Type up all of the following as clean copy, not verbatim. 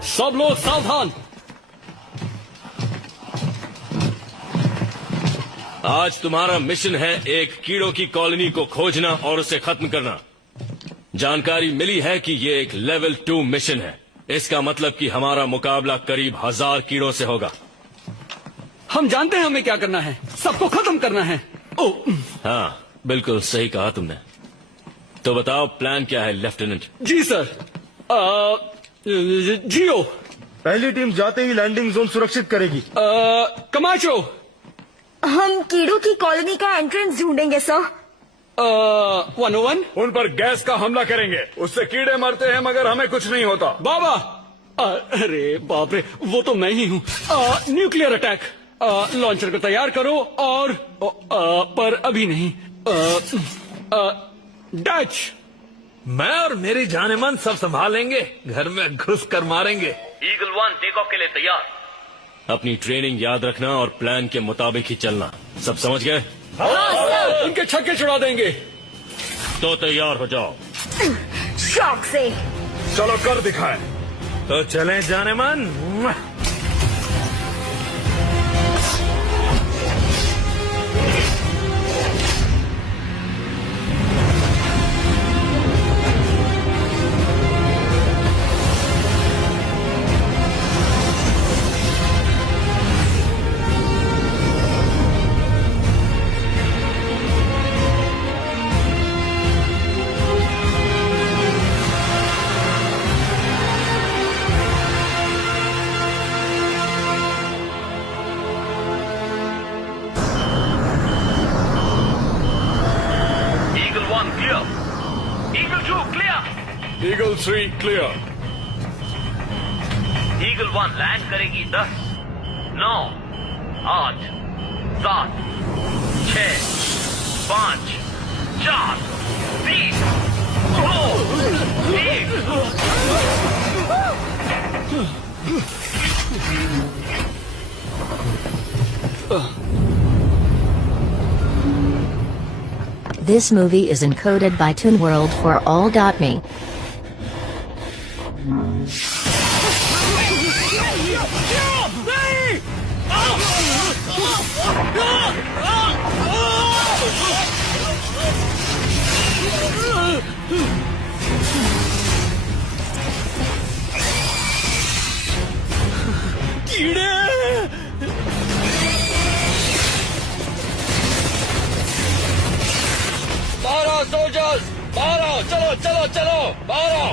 सब लोग सावधान। आज तुम्हारा मिशन है एक कीड़ों की कॉलोनी को खोजना और उसे खत्म करना। जानकारी मिली है कि ये एक लेवल 2 मिशन है। इसका मतलब कि हमारा मुकाबला करीब 1000 कीड़ों से होगा। हम जानते हैं हमें क्या करना है, सबको खत्म करना है। ओ, हाँ, बिल्कुल सही कहा तुमने। तो बताओ प्लान क्या है लेफ्टिनेंट? जी सर। जियो। पहली टीम जाते ही लैंडिंग जोन सुरक्षित करेगी। कमाचो। हम कीड़ों की कॉलोनी का एंट्रेंस ढूंढेंगे सर। 101। उन पर गैस का हमला करेंगे, उससे कीड़े मरते हैं मगर हमें कुछ नहीं होता। बाबा। अरे बाप रे, वो तो मैं ही हूँ। Nuclear attack. लॉन्चर को तैयार करो और पर अभी नहीं। डच। मैं और मेरी जानेमन सब संभालेंगे, घर में घुस कर मारेंगे। ईगल 1 टेक ऑफ के लिए तैयार। अपनी ट्रेनिंग याद रखना और प्लान के मुताबिक ही चलना। सब समझ गए? इनके छक्के छुड़ा देंगे। तो तैयार हो जाओ। शौक से। चलो कर दिखाएं। तो चलें Jaaneman. Eagle 3 clear. Eagle 1 land करेगी 10, 9, 8, 7, 6, 5, 4, 3, 2, 1। This movie is encoded by Toon World for all.me. कीड़े। बाहर आओ सोल्जर्स, बाहर आओ। चलो चलो चलो, बाहर आओ।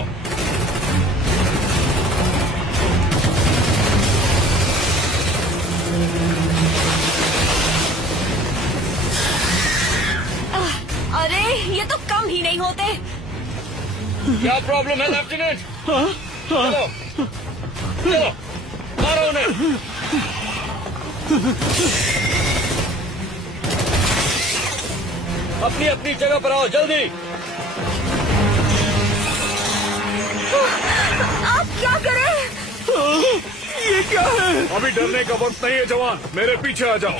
अरे ये तो कम ही नहीं होते। क्या प्रॉब्लम है लेफ्टिनेंट? चलो चलो, मारो उन्हें। अपनी अपनी जगह पर आओ जल्दी। आप क्या करें? ये क्या है? अभी डरने का वक्त नहीं है जवान, मेरे पीछे आ जाओ।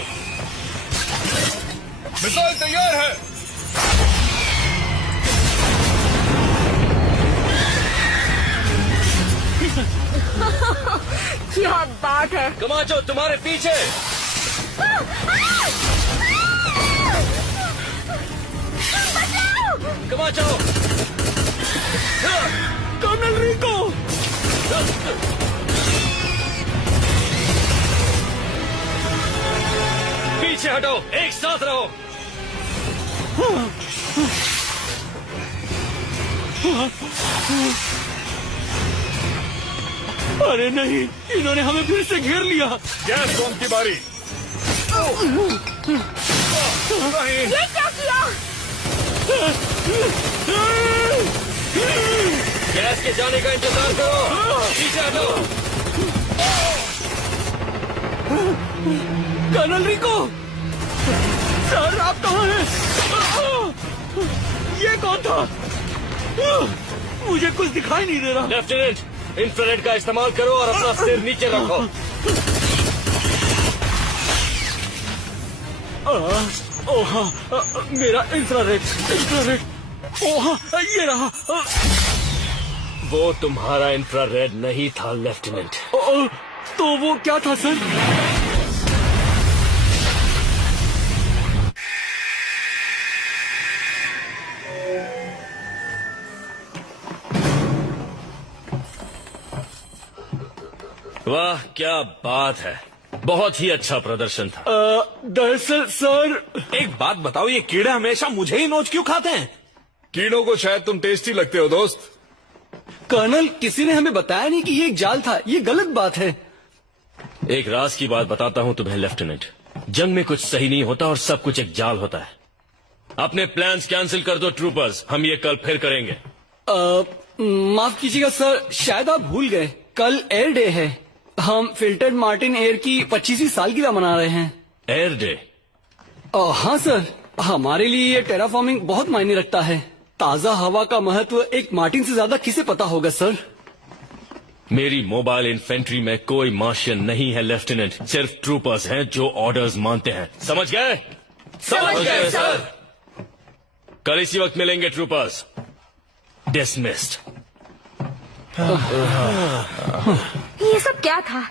मिसाइल तैयार है। क्या बात है। कमाचो तुम्हारे पीछे। कमाचो। कर्नल रिको। पीछे हटो, एक साथ रहो। अरे नहीं, इन्होंने हमें फिर से घेर लिया। गैस बम की बारी। ये क्या किया? गैस के जाने का इंतजार करो। पीछे हटो। कर्नल रिको। सर आप कहाँ हैं? ये कौन था? मुझे कुछ दिखाई नहीं दे रहा। लेफ्टिनेंट, इंफ्रारेड का इस्तेमाल करो और अपना सिर नीचे रखो। ओह हाँ, मेरा इंफ्रारेड। ओह हाँ, ये रहा। वो तुम्हारा इंफ्रारेड नहीं था लेफ्टिनेंट। तो वो क्या था सर? वाह क्या बात है, बहुत ही अच्छा प्रदर्शन था। दरअसल सर, एक बात बताओ, ये कीड़े हमेशा मुझे ही नोच क्यों खाते हैं? कीड़ों को शायद तुम टेस्टी लगते हो दोस्त। कर्नल किसी ने हमें बताया नहीं कि ये एक जाल था, ये गलत बात है। एक राज की बात बताता हूं तुम्हें लेफ्टिनेंट, जंग में कुछ सही नहीं होता और सब कुछ एक जाल होता है। अपने प्लान्स कैंसिल कर दो ट्रूपर्स, हम ये कल फिर करेंगे। माफ कीजिएगा सर, शायद आप भूल गए, कल एयर डे है। हम फिल्टर्ड मार्टिन एयर की 25वीं सालगिरह मना रहे हैं। Air day? हाँ सर, हमारे लिए ये टेराफॉर्मिंग बहुत मायने रखता है। ताजा हवा का महत्व एक मार्टिन से ज्यादा किसे पता होगा सर? मेरी मोबाइल इन्फेंट्री में कोई मार्शियन नहीं है लेफ्टिनेंट, सिर्फ ट्रूपर्स हैं जो ऑर्डर्स मानते हैं। समझ गए? समझ गए सर। कल इसी वक्त मिलेंगे ट्रूपर्स। डिसमिस्ड। ये सब क्या था?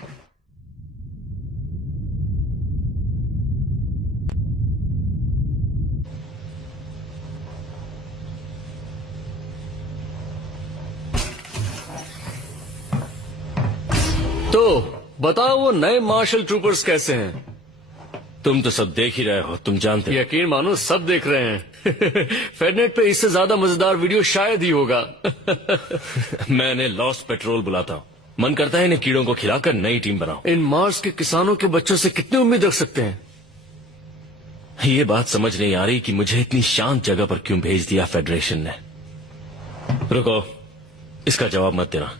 तो बताओ वो नए मार्शल ट्रूपर्स कैसे हैं? तुम तो सब देख ही रहे हो, तुम जानते हो। यकीन मानो सब देख रहे हैं। फेडनेट पे इससे ज्यादा मजेदार वीडियो शायद ही होगा। मैंने लॉस्ट पेट्रोल बुलाता हूँ, मन करता है इन्हें कीड़ों को खिलाकर नई टीम बनाओ। इन मार्स के किसानों के बच्चों से कितनी उम्मीद रख सकते हैं? ये बात समझ नहीं आ रही कि मुझे इतनी शांत जगह पर क्यों भेज दिया फेडरेशन ने। रुको, इसका जवाब मत देना।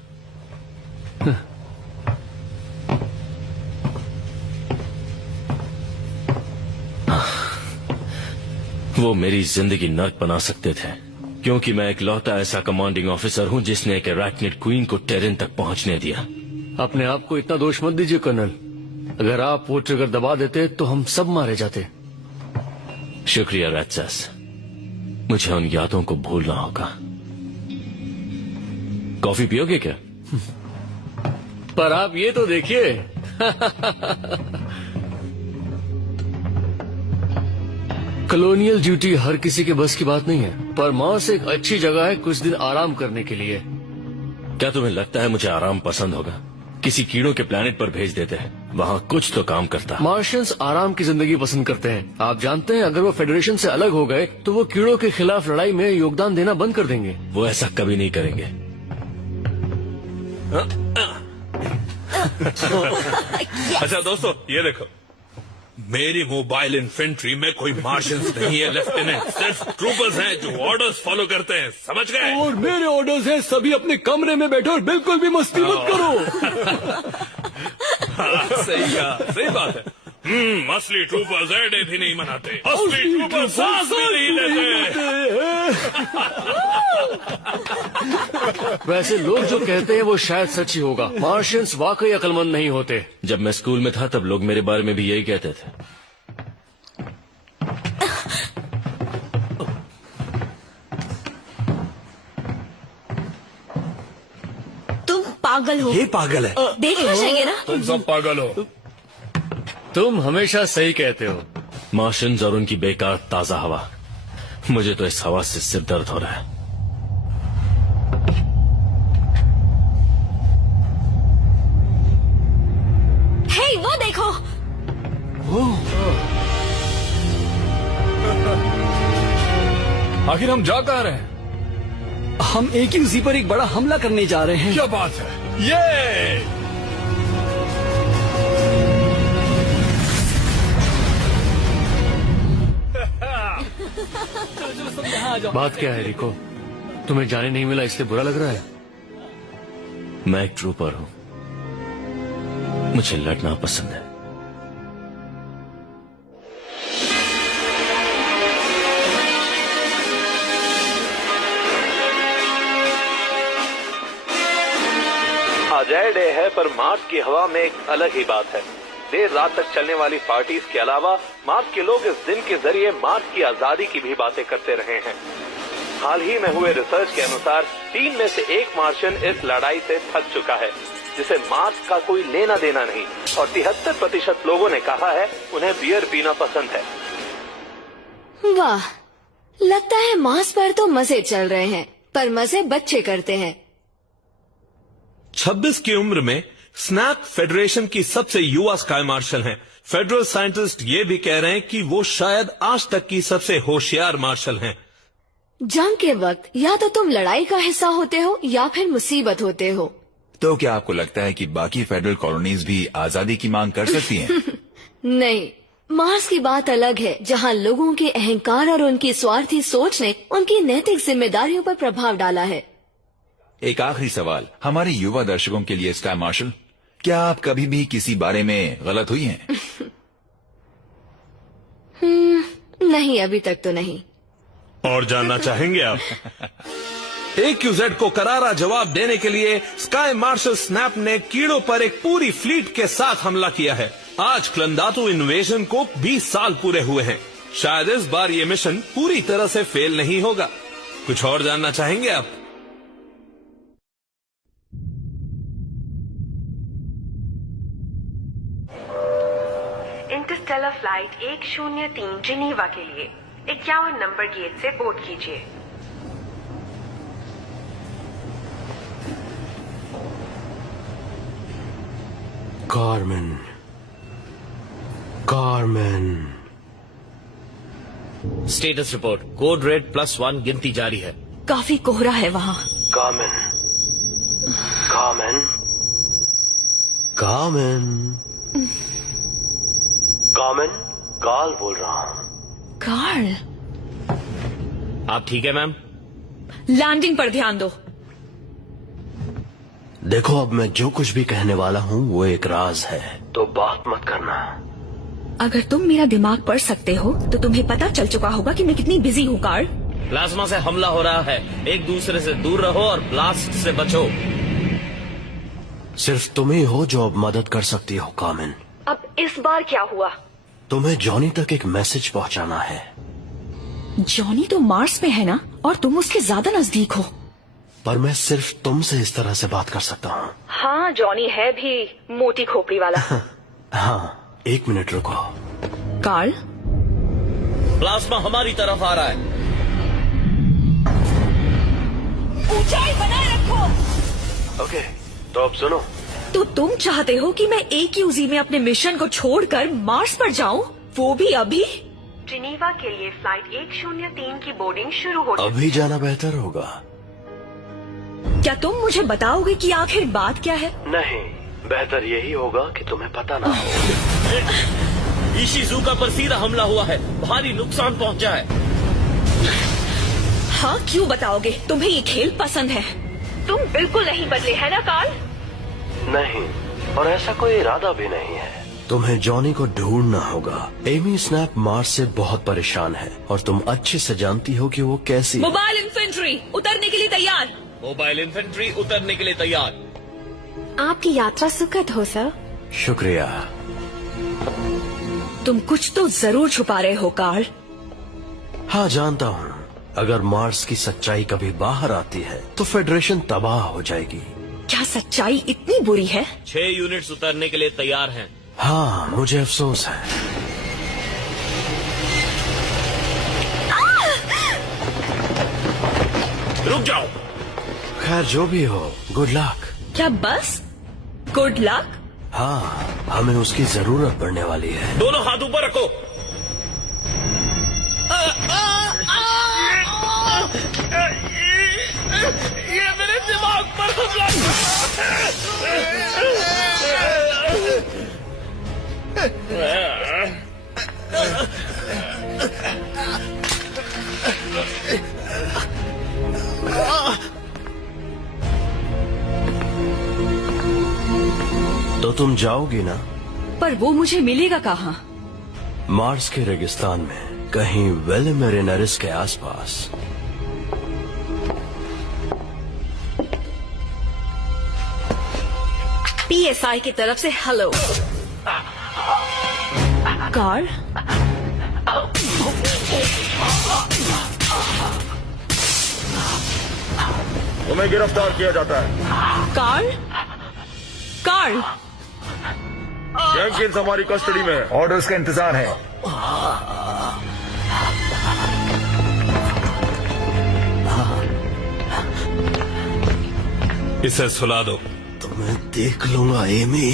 वो मेरी जिंदगी नर्क बना सकते थे, क्योंकि मैं इकलौता ऐसा कमांडिंग ऑफिसर हूं जिसने एक अरैक्निड क्वीन को टेरेन तक पहुंचने दिया। अपने आप को इतना दोष मत दीजिए कर्नल, अगर आप वो ट्रिगर दबा देते तो हम सब मारे जाते। शुक्रिया रैट्सस, मुझे उन यादों को भूलना होगा। कॉफी पियोगे क्या? पर आप ये तो देखिए। कॉलोनियल ड्यूटी हर किसी के बस की बात नहीं है, पर मार्स एक अच्छी जगह है कुछ दिन आराम करने के लिए। क्या तुम्हें लगता है मुझे आराम पसंद होगा? किसी कीड़ों के प्लेनेट पर भेज देते हैं, वहाँ कुछ तो काम करता। मार्शियंस आराम की जिंदगी पसंद करते हैं। आप जानते हैं, अगर वो फेडरेशन से अलग हो गए तो वो कीड़ों के खिलाफ लड़ाई में योगदान देना बंद कर देंगे। वो ऐसा कभी नहीं करेंगे। अच्छा दोस्तों, ये देखो, मेरी मोबाइल इन्फेंट्री में कोई मार्शियंस नहीं है लेफ्टिनेंट, सिर्फ ट्रूपर्स हैं जो ऑर्डर्स फॉलो करते हैं। समझ गए? और मेरे ऑर्डर्स हैं, सभी अपने कमरे में बैठो और बिल्कुल भी मस्ती मत करो। सही कहा, सही बात है। असली ट्रूपर्स एयर डे भी नहीं मनाते, असली ट्रूपर्स सांस भी नहीं लेते। वैसे लोग जो कहते हैं वो शायद सच ही होगा, मार्शियंस वाकई अक्लमंद नहीं होते। जब मैं स्कूल में था तब लोग मेरे बारे में भी यही कहते थे। तुम पागल हो। ये पागल है। देखना चाहिए ना। तुम सब पागल हो। तुम हमेशा सही कहते हो। मार्शियंस और उनकी बेकार ताजा हवा, मुझे तो इस हवा से सिर दर्द हो रहा है। हे, वो देखो। आखिर हम जा कहाँ रहे हैं? हम एक ही उसी पर एक बड़ा हमला करने जा रहे हैं। क्या बात है? ये बात क्या है रिको? तुम्हें जाने नहीं मिला इसलिए बुरा लग रहा है? मैं एक ट्रूपर हूं, मुझे लड़ना पसंद है। आज एयर डे है, पर मार्स की हवा में एक अलग ही बात है। देर रात तक चलने वाली पार्टीज के अलावा मार्स के लोग इस दिन के जरिए मार्स की आजादी की भी बातें करते रहे हैं। हाल ही में हुए रिसर्च के अनुसार 3 में से 1 मार्शियन इस लड़ाई से थक चुका है, जिसे मार्स का कोई लेना देना नहीं, और 73% लोगों ने कहा है उन्हें बियर पीना पसंद है। वाह, लगता है मार्स पर तो मजे चल रहे हैं, पर मजे बच्चे करते हैं। 26 की उम्र में स्नैप फेडरेशन की सबसे युवा स्काई मार्शल हैं। फेडरल साइंटिस्ट ये भी कह रहे हैं कि वो शायद आज तक की सबसे होशियार मार्शल हैं। जंग के वक्त या तो तुम लड़ाई का हिस्सा होते हो या फिर मुसीबत होते हो। तो क्या आपको लगता है कि बाकी फेडरल कॉलोनीज भी आजादी की मांग कर सकती हैं? नहीं, मार्स की बात अलग है, जहां लोगों के अहंकार और उनकी स्वार्थी सोच ने उनकी नैतिक जिम्मेदारियों पर प्रभाव डाला है। एक आखिरी सवाल हमारे युवा दर्शकों के लिए, स्काई मार्शल, क्या आप कभी भी किसी बारे में गलत हुई हैं? नहीं, अभी तक तो नहीं। और जानना चाहेंगे आप? AQZ को करारा जवाब देने के लिए स्काई मार्शल स्नैप ने कीड़ों पर एक पूरी फ्लीट के साथ हमला किया है। आज क्लंदातु इन्वेजन को 20 साल पूरे हुए हैं। शायद इस बार ये मिशन पूरी तरह से फेल नहीं होगा। कुछ और जानना चाहेंगे आप? इंटरस्टेलर फ्लाइट 103 जिनीवा के लिए 51 नंबर गेट से बोर्ड कीजिए। Carmen, Carmen. Status report, code red +1 गिनती जारी है। काफी कोहरा है वहाँ। Carmen, Carmen, Carmen, Carmen, Carl बोल रहा हूँ। कार्ल, आप ठीक है मैम? लैंडिंग पर ध्यान दो। देखो, अब मैं जो कुछ भी कहने वाला हूँ वो एक राज है, तो बात मत करना। अगर तुम मेरा दिमाग पढ़ सकते हो तो तुम्हें पता चल चुका होगा कि मैं कितनी बिजी हूँ कार्ल। प्लाज्मा से हमला हो रहा है, एक दूसरे से दूर रहो और ब्लास्ट से बचो। सिर्फ तुम ही हो जो अब मदद कर सकती हो कार्मेन। अब इस बार क्या हुआ? तुम्हें जॉनी तक एक मैसेज पहुंचाना है। जॉनी तो मार्स पे है ना, और तुम उसके ज्यादा नजदीक हो। पर मैं सिर्फ तुमसे इस तरह से बात कर सकता हूँ। हाँ, जॉनी है भी मोटी खोपड़ी वाला। हाँ, 1 मिनट रुको। कार्ल, प्लाज्मा हमारी तरफ आ रहा है। ऊंचाई बनाए रखो। ओके, तो अब सुनो। तो तुम चाहते हो कि मैं AQZ में अपने मिशन को छोड़कर मार्स पर जाऊं, वो भी अभी? जिनीवा के लिए फ्लाइट 103 की बोर्डिंग शुरू हो चुकी है। अभी जाना बेहतर होगा। क्या तुम मुझे बताओगे कि आखिर बात क्या है? नहीं, बेहतर यही होगा कि तुम्हें पता ना हो। इशिज़ुका पर सीधा हमला हुआ है, भारी नुकसान पहुंचा है। हाँ, क्यों बताओगे? तुम्हें ये खेल पसंद है। तुम बिल्कुल नहीं बदले, है ना कार्ल? नहीं, और ऐसा कोई इरादा भी नहीं है। तुम्हें जॉनी को ढूंढना होगा। एमी स्नैप मार्स से बहुत परेशान है और तुम अच्छे से जानती हो कि वो कैसी। मोबाइल इन्फेंट्री उतरने के लिए तैयार। मोबाइल इन्फेंट्री उतरने के लिए तैयार। आपकी यात्रा सुखद हो सर। शुक्रिया। तुम कुछ तो जरूर छुपा रहे हो कार्ल। हाँ, जानता हूँ। अगर मार्स की सच्चाई कभी बाहर आती है तो फेडरेशन तबाह हो जाएगी। क्या सच्चाई इतनी बुरी है? 6 यूनिट्स उतरने के लिए तैयार हैं। हाँ, मुझे अफसोस है। रुक जाओ। खैर, जो भी हो, गुड लक। क्या बस गुड लक? हाँ, हमें उसकी जरूरत पड़ने वाली है। दोनों हाथ ऊपर रखो। ये मेरे दिमाग पर हमला। तो तुम जाओगी ना? पर वो मुझे मिलेगा कहाँ? मार्स के रेगिस्तान में, कहीं वेलेमेरिनरिस के आसपास। PSI की तरफ से हेलो। कार्ल, तुम्हें गिरफ्तार किया जाता है। कार्ल, कार्ल, जेंकिंस हमारी कस्टडी में है। ऑर्डर्स का इंतजार है। इसे सुला दो। तो मैं देख लूंगा एमी।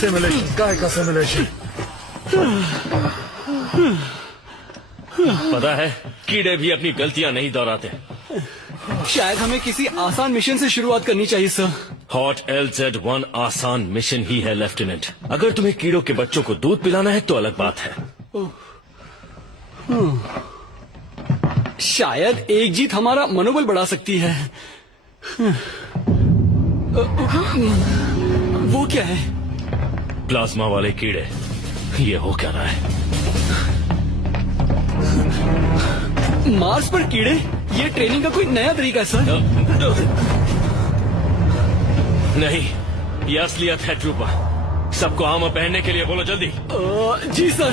सिमुलेशन, काय का सिमुलेशन? पता है, कीड़े भी अपनी गलतियां नहीं दोहराते। शायद हमें किसी आसान मिशन से शुरुआत करनी चाहिए सर। हॉट LZ-1 आसान मिशन ही है लेफ्टिनेंट। अगर तुम्हें कीड़ों के बच्चों को दूध पिलाना है तो अलग बात है। शायद एक जीत हमारा मनोबल बढ़ा सकती है। वो क्या है? प्लाज्मा वाले कीड़े। ये हो क्या रहा है? मार्स पर कीड़े? ये ट्रेनिंग का कोई नया तरीका है सर? नहीं, ये असलियत है ट्रूपर। सबको आर्मर पहनने के लिए बोलो जल्दी। जी सर।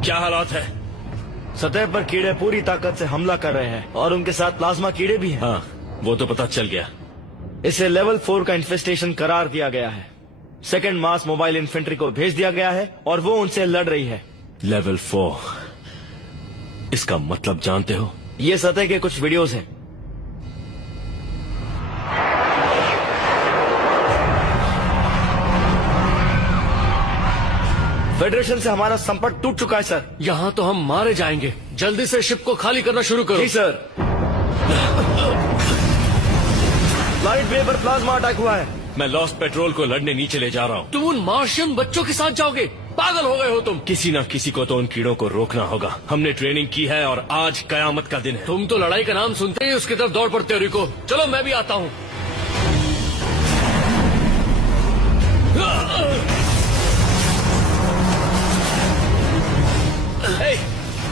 क्या हालात है? सतह पर कीड़े पूरी ताकत से हमला कर रहे हैं और उनके साथ प्लाज्मा कीड़े भी हैं। हाँ, वो तो पता चल गया। इसे लेवल 4 का इन्फेस्टेशन करार दिया गया है। सेकंड मास मोबाइल इन्फेंट्री को भेज दिया गया है और वो उनसे लड़ रही है। लेवल 4, इसका मतलब जानते हो? ये सतह के कुछ वीडियोस हैं। फेडरेशन से हमारा संपर्क टूट चुका है सर। यहाँ तो हम मारे जाएंगे। जल्दी से शिप को खाली करना शुरू करो। जी सर। फ्लाइट वे पर प्लाज्मा अटैक हुआ है। मैं लॉस्ट पेट्रोल को लड़ने नीचे ले जा रहा हूँ। तुम उन मार्शियन बच्चों के साथ जाओगे? पागल हो गए हो तुम। किसी न किसी को तो उन कीड़ों को रोकना होगा। हमने ट्रेनिंग की है और आज कयामत का दिन है। तुम तो लड़ाई का नाम सुनते ही उसकी तरफ दौड़ पड़ते हो रिको। चलो मैं भी आता हूँ।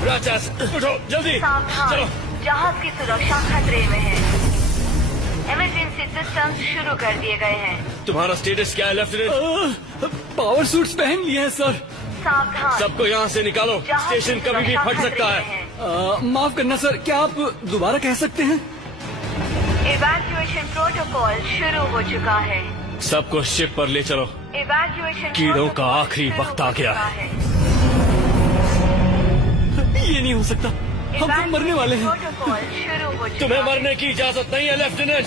राचास, उठो जल्दी। चलो। जहाज की सुरक्षा खतरे में है। इमरजेंसी सिस्टम शुरू कर दिए गए हैं। तुम्हारा स्टेटस क्या है लेफ्टिनेंट? पावर सूट्स पहन लिए हैं सर। सावधान। सबको यहाँ से निकालो। स्टेशन कभी भी फट सकता है। माफ करना सर, क्या आप दोबारा कह सकते हैं? इवैक्यूएशन प्रोटोकॉल शुरू हो चुका है। सबको शिप पर ले चलो। इवैक्यूएशन कीड़ों का आखिरी वक्त आ गया है। ये नहीं हो सकता, हम सब मरने वाले हैं। प्रोटोकॉल शुरू हो चुका। तुम्हें मरने की इजाजत नहीं है लेफ्टिनेंट।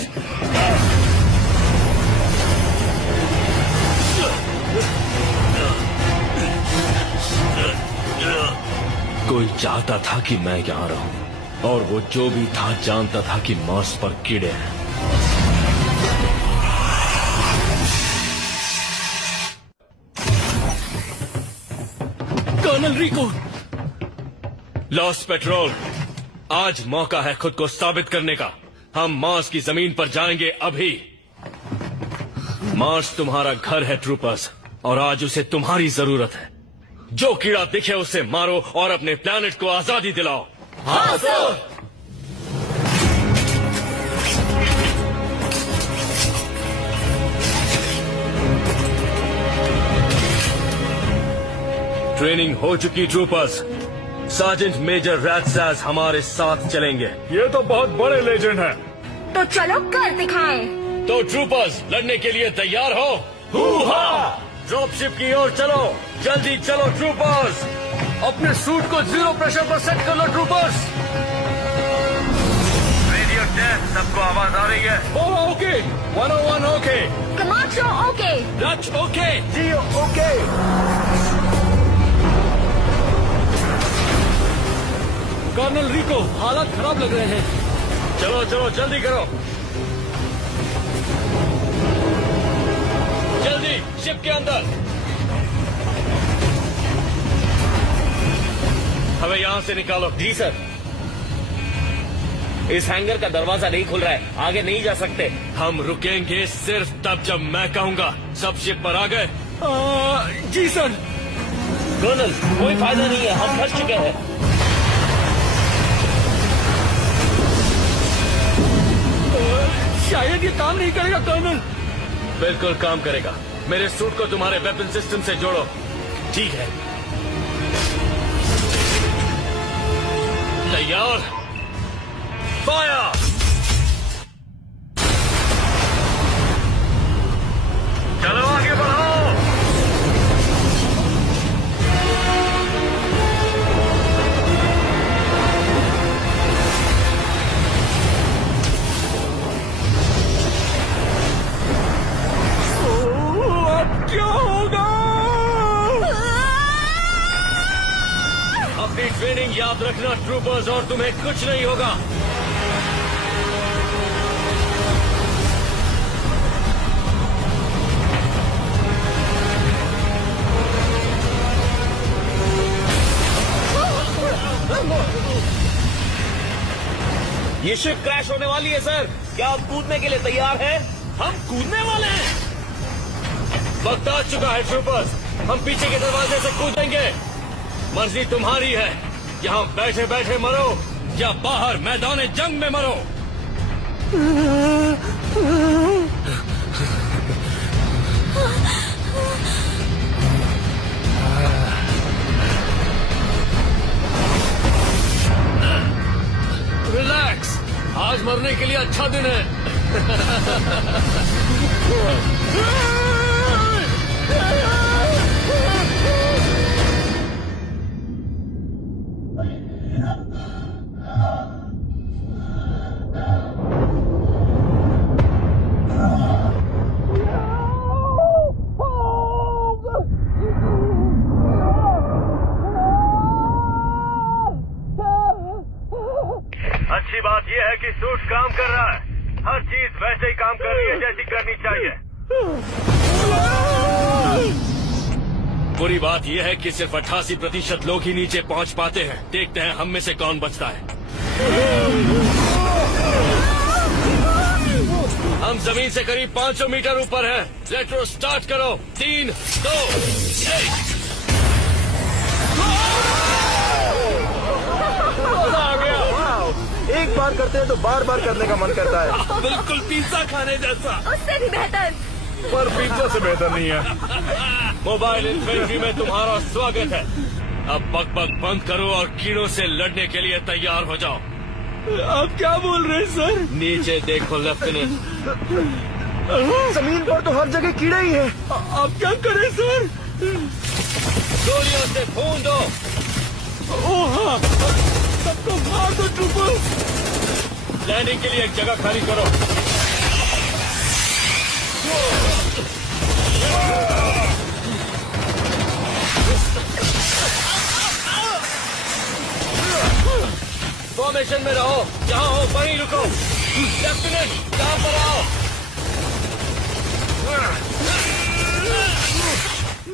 कोई चाहता था कि मैं यहाँ रहूं और वो जो भी था जानता था कि मार्स पर कीड़े हैं। कर्नल रिको। लॉस्ट पेट्रोल, आज मौका है खुद को साबित करने का। हम मार्स की जमीन पर जाएंगे अभी। मार्स तुम्हारा घर है ट्रूपर्स, और आज उसे तुम्हारी जरूरत है। जो कीड़ा दिखे उसे मारो और अपने प्लैनेट को आजादी दिलाओ। हाँ सर। ट्रेनिंग हो चुकी ट्रूपर्स। सार्जेंट मेजर रैटसास हमारे साथ चलेंगे। ये तो बहुत बड़े लेजेंड हैं। तो चलो कर दिखाएं। तो ट्रूपर्स, लड़ने के लिए तैयार हो? ड्रॉपशिप की ओर चलो, जल्दी चलो ट्रूपर्स। अपने सूट को 0 प्रेशर पर सेट कर लो ट्रूपर्स। रेडियो टेस्ट, सबको आवाज आ रही है? Okay. 101 okay. Commando okay. Dutch okay. Geo okay. Colonel Rico, हालात खराब लग रहे हैं। चलो चलो जल्दी करो, जल्दी शिप के अंदर। हमें यहाँ से निकालो। जी सर। इस हैंगर का दरवाजा नहीं खुल रहा है, आगे नहीं जा सकते। हम रुकेंगे सिर्फ तब जब मैं कहूँगा। सब शिप पर आ गए? जी सर। कर्नल, कोई फायदा नहीं है, हम फंस चुके हैं। शायद ये काम नहीं करेगा कर्नल। बिल्कुल काम करेगा। मेरे सूट को तुम्हारे वेपन सिस्टम से जोड़ो। ठीक है। तैयार, फायर। चलो आगे बढ़ो। अब क्या होगा? अपनी ट्रेनिंग याद रखना ट्रूपर्स, और तुम्हें कुछ नहीं होगा। ये शिप क्रैश होने वाली है सर। क्या आप कूदने के लिए तैयार हैं? हम कूदने वाले हैं। वक्त आ चुका है ट्रूपर्स, हम पीछे के दरवाजे से कूदेंगे। मर्जी तुम्हारी है, यहाँ बैठे बैठे मरो या बाहर मैदान जंग में मरो। रिलैक्स, आज मरने के लिए अच्छा दिन है। अच्छी बात यह है कि सूट काम कर रहा है। हर चीज वैसे ही काम कर रही है जैसी करनी चाहिए। बुरी बात यह है कि सिर्फ 88% लोग ही नीचे पहुंच पाते हैं। देखते हैं हम में से कौन बचता है। हम जमीन से करीब 500 मीटर ऊपर हैं। रेट्रो स्टार्ट करो। 3, 2, 1। एक बार करते हैं तो बार बार करने का मन करता है। बिल्कुल पिज्जा खाने जैसा। उससे भी बेहतर। पर पिज्जा से बेहतर नहीं है। मोबाइल इन्फेंट्री में तुम्हारा स्वागत है। अब बकबक बंद करो और कीड़ों से लड़ने के लिए तैयार हो जाओ। आप क्या बोल रहे हैं सर? नीचे देखो लेफ्टिनेंट। जमीन पर तो हर जगह कीड़े ही हैं। आप क्या करें सर? गोलियों से भून दो। ओह हाँ, सबको मार दो ट्रूपर्स। लैंडिंग के लिए एक जगह खाली करो। फॉर्मेशन में रहो। जहाँ हो वहीं रुको। लेफ्टिनेंट यहाँ पर आओ।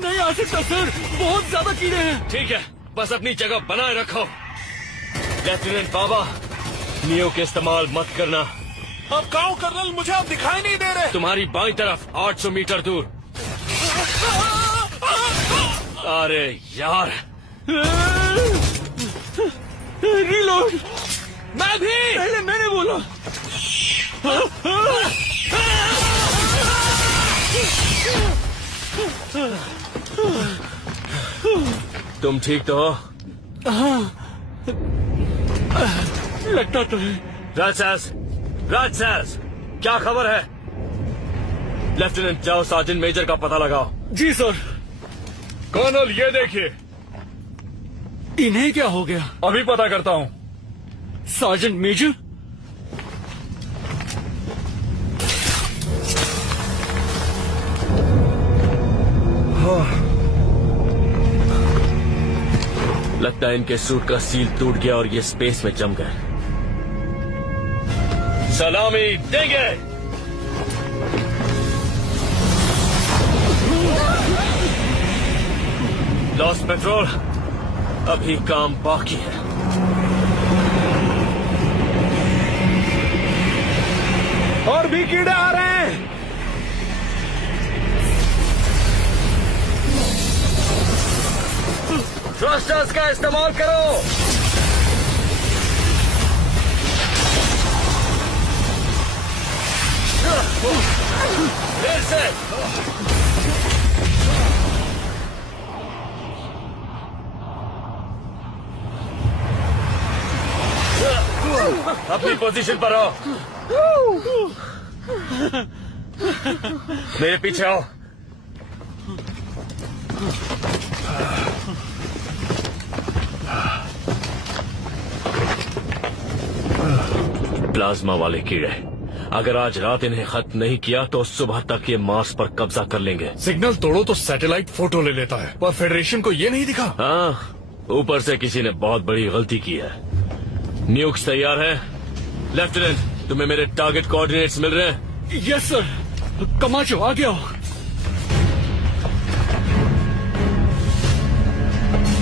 नहीं आ सकता सर, बहुत ज्यादा कीड़े हैं। ठीक है, बस अपनी जगह बनाए रखो। लेफ्टिनेंट बाबा, नियो के इस्तेमाल मत करना। अब गाँव कर्नल, मुझे अब दिखाई नहीं दे रहे। तुम्हारी बाईं तरफ 800 मीटर दूर। अरे यार, रीलोड। मैं भी। पहले मैंने बोला। तुम ठीक तो हो? लगता तो है। राजसास, क्या खबर है? लेफ्टिनेंट जाओ सार्जेंट मेजर का पता लगाओ। जी सर। कर्नल ये देखिए। इन्हें क्या हो गया? अभी पता करता हूँ। Sergeant major? लगता है इनके सूट का सील टूट गया और ये स्पेस में जम गए। सलामी देंगे। लॉस्ट पेट्रोल, अभी काम बाकी है। और भी कीड़े आ रहे हैं। थ्रस्टर्स का इस्तेमाल करो। फिर से अपनी पोजीशन पर आओ। मेरे पीछे आओ। प्लाज्मा वाले कीड़े, अगर आज रात इन्हें खत्म नहीं किया तो सुबह तक ये मार्स पर कब्जा कर लेंगे। सिग्नल तोड़ो तो सैटेलाइट फोटो ले लेता है, पर फेडरेशन को ये नहीं दिखा। हाँ, ऊपर से किसी ने बहुत बड़ी गलती की है। न्यूक्स तैयार है? लेफ्टिनेंट, तुम्हें मेरे टारगेट कोऑर्डिनेट्स मिल रहे हैं? Yes sir. कमाचो आ गया।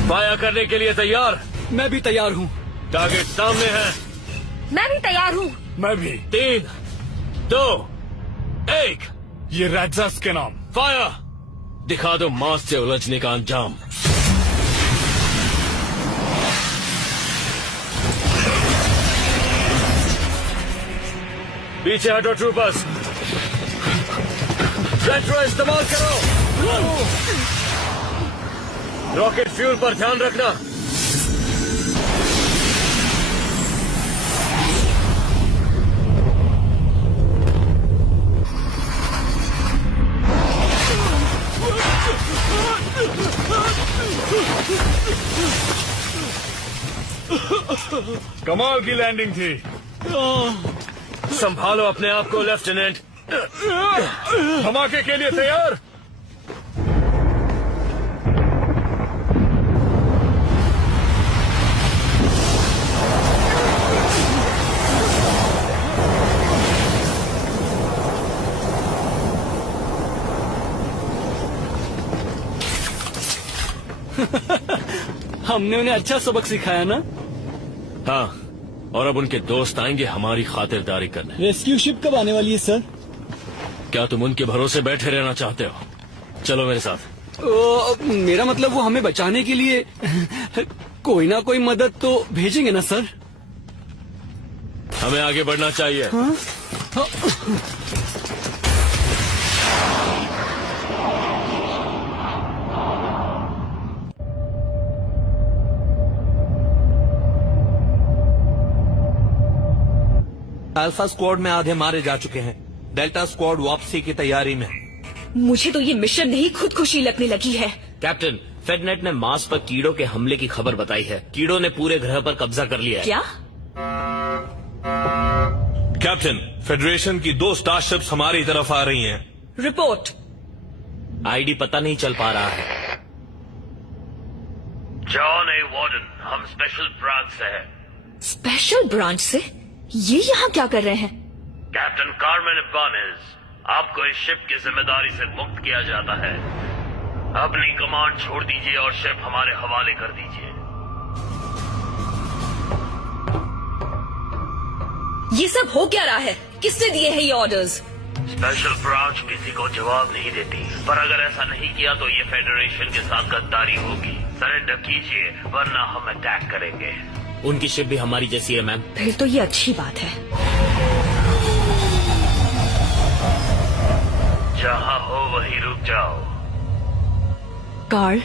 फायर करने के लिए तैयार? मैं भी तैयार हूँ। टारगेट सामने है। मैं भी तैयार हूँ। मैं भी। 3, 2, 1। ये रैक्सास के नाम। फायर। दिखा दो मार्स से उलझने का अंजाम। पीछे हटो ट्रूपर्स। रेट्रो इस्तेमाल करो। रॉकेट फ्यूल पर ध्यान रखना। कमाल की लैंडिंग थी। संभालो अपने आप को लेफ्टिनेंट। धमाके के लिए तैयार? हमने उन्हें अच्छा सबक सिखाया ना? हाँ, और अब उनके दोस्त आएंगे हमारी खातिरदारी करने। रेस्क्यू शिप कब आने वाली है सर? क्या तुम उनके भरोसे बैठे रहना चाहते हो? चलो मेरे साथ। मेरा मतलब वो हमें बचाने के लिए कोई ना कोई मदद तो भेजेंगे ना सर? हमें आगे बढ़ना चाहिए। हाँ? अल्फा स्क्वाड में आधे मारे जा चुके हैं। डेल्टा स्क्वाड वापसी की तैयारी में। मुझे तो ये मिशन नहीं खुदकुशी लगने लगी है। कैप्टन, फेडनेट ने मार्स पर कीड़ों के हमले की खबर बताई है। कीड़ों ने पूरे ग्रह पर कब्जा कर लिया है। क्या? कैप्टन, फेडरेशन की 2 स्टारशिप्स हमारी तरफ आ रही हैं। रिपोर्ट। आईडी पता नहीं चल पा रहा है। जॉन ए वार्डन, हम स्पेशल ब्रांच से हैं। स्पेशल ब्रांच से? ये यहाँ क्या कर रहे हैं? कैप्टन कार्मेन इबानेज, आपको इस शिप की जिम्मेदारी से मुक्त किया जाता है। अपनी कमांड छोड़ दीजिए और शिप हमारे हवाले कर दीजिए। ये सब हो क्या रहा है? किसने दिए हैं ये ऑर्डर्स? स्पेशल ब्रांच किसी को जवाब नहीं देती, पर अगर ऐसा नहीं किया तो ये फेडरेशन के साथ गद्दारी होगी। सरेंडर कीजिए वरना हम अटैक करेंगे। उनकी शिप भी हमारी जैसी है मैम। फिर तो ये अच्छी बात है। जहाँ हो वहीं रुक जाओ। कार्ल,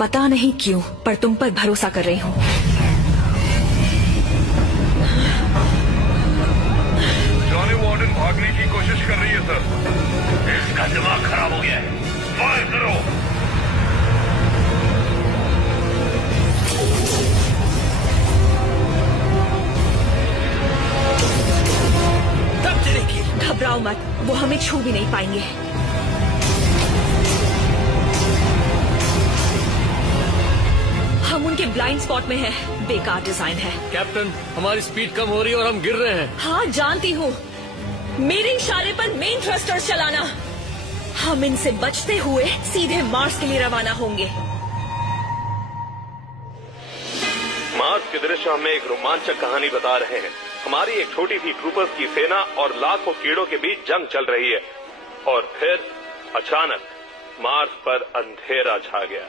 पता नहीं क्यों पर तुम पर भरोसा कर रही हूँ। जॉनी वार्डन भागने की कोशिश कर रही है सर। इसका दिमाग खराब हो गया है। फायर करो। घबराओ मत, वो हमें छू भी नहीं पाएंगे। हम उनके ब्लाइंड स्पॉट में हैं। बेकार डिजाइन है। कैप्टन, हमारी स्पीड कम हो रही है और हम गिर रहे हैं। हाँ जानती हूँ। मेरे इशारे पर मेन थ्रस्टर्स चलाना। हम इनसे बचते हुए सीधे मार्स के लिए रवाना होंगे। मार्स के दृश्य हमें एक रोमांचक कहानी बता रहे हैं। हमारी एक छोटी सी ट्रूपर्स की सेना और लाखों कीड़ों के बीच जंग चल रही है और फिर अचानक मार्स पर अंधेरा छा गया।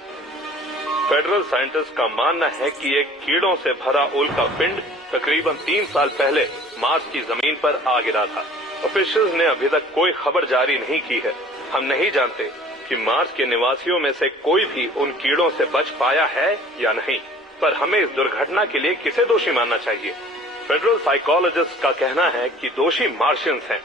फेडरल साइंटिस्ट का मानना है कि एक कीड़ों से भरा उल्का पिंड तकरीबन 3 साल पहले मार्स की जमीन पर आ गिरा था। ऑफिशियल्स ने अभी तक कोई खबर जारी नहीं की है। हम नहीं जानते कि मार्स के निवासियों में से कोई भी उन कीड़ों से बच पाया है या नहीं, पर हमें इस दुर्घटना के लिए किसे दोषी मानना चाहिए? फेडरल साइकोलॉजिस्ट का कहना है कि दोषी मार्शियंस हैं।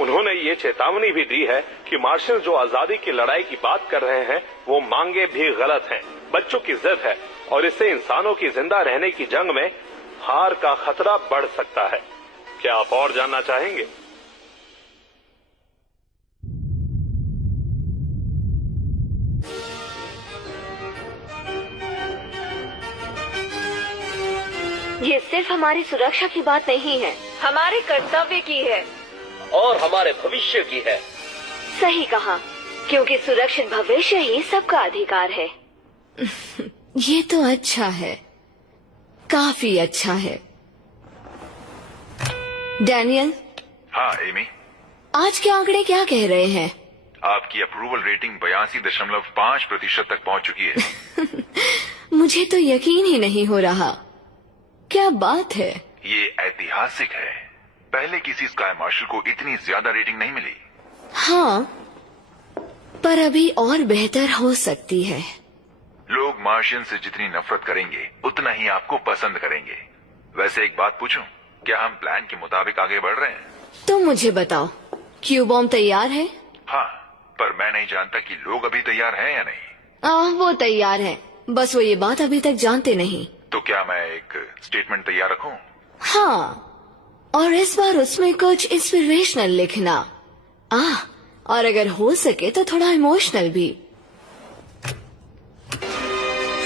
उन्होंने ये चेतावनी भी दी है कि मार्शियंस जो आजादी की लड़ाई की बात कर रहे हैं वो मांगे भी गलत हैं, बच्चों की जिद है और इससे इंसानों की जिंदा रहने की जंग में हार का खतरा बढ़ सकता है। क्या आप और जानना चाहेंगे? ये सिर्फ हमारी सुरक्षा की बात नहीं है, हमारे कर्तव्य की है और हमारे भविष्य की है। सही कहा, क्योंकि सुरक्षित भविष्य ही सबका अधिकार है। ये तो अच्छा है, काफी अच्छा है। डैनियल। हाँ एमी। आज के आंकड़े क्या कह रहे हैं? आपकी अप्रूवल रेटिंग 82.5% तक पहुंच चुकी है। मुझे तो यकीन ही नहीं हो रहा। क्या बात है? ये ऐतिहासिक है। पहले किसी स्काई मार्शल को इतनी ज्यादा रेटिंग नहीं मिली। हाँ, पर अभी और बेहतर हो सकती है। लोग मार्शियन से जितनी नफरत करेंगे उतना ही आपको पसंद करेंगे। वैसे एक बात पूछूं, क्या हम प्लान के मुताबिक आगे बढ़ रहे हैं? तुम मुझे बताओ, क्यू बॉम्ब तैयार है? हाँ, पर मैं नहीं जानता कि लोग अभी तैयार हैं या नहीं। वो तैयार हैं, बस वो ये बात अभी तक जानते नहीं। तो क्या मैं एक स्टेटमेंट तैयार रखूं? हाँ, और इस बार उसमें कुछ इंस्पिरेशनल लिखना। और अगर हो सके तो थोड़ा इमोशनल भी।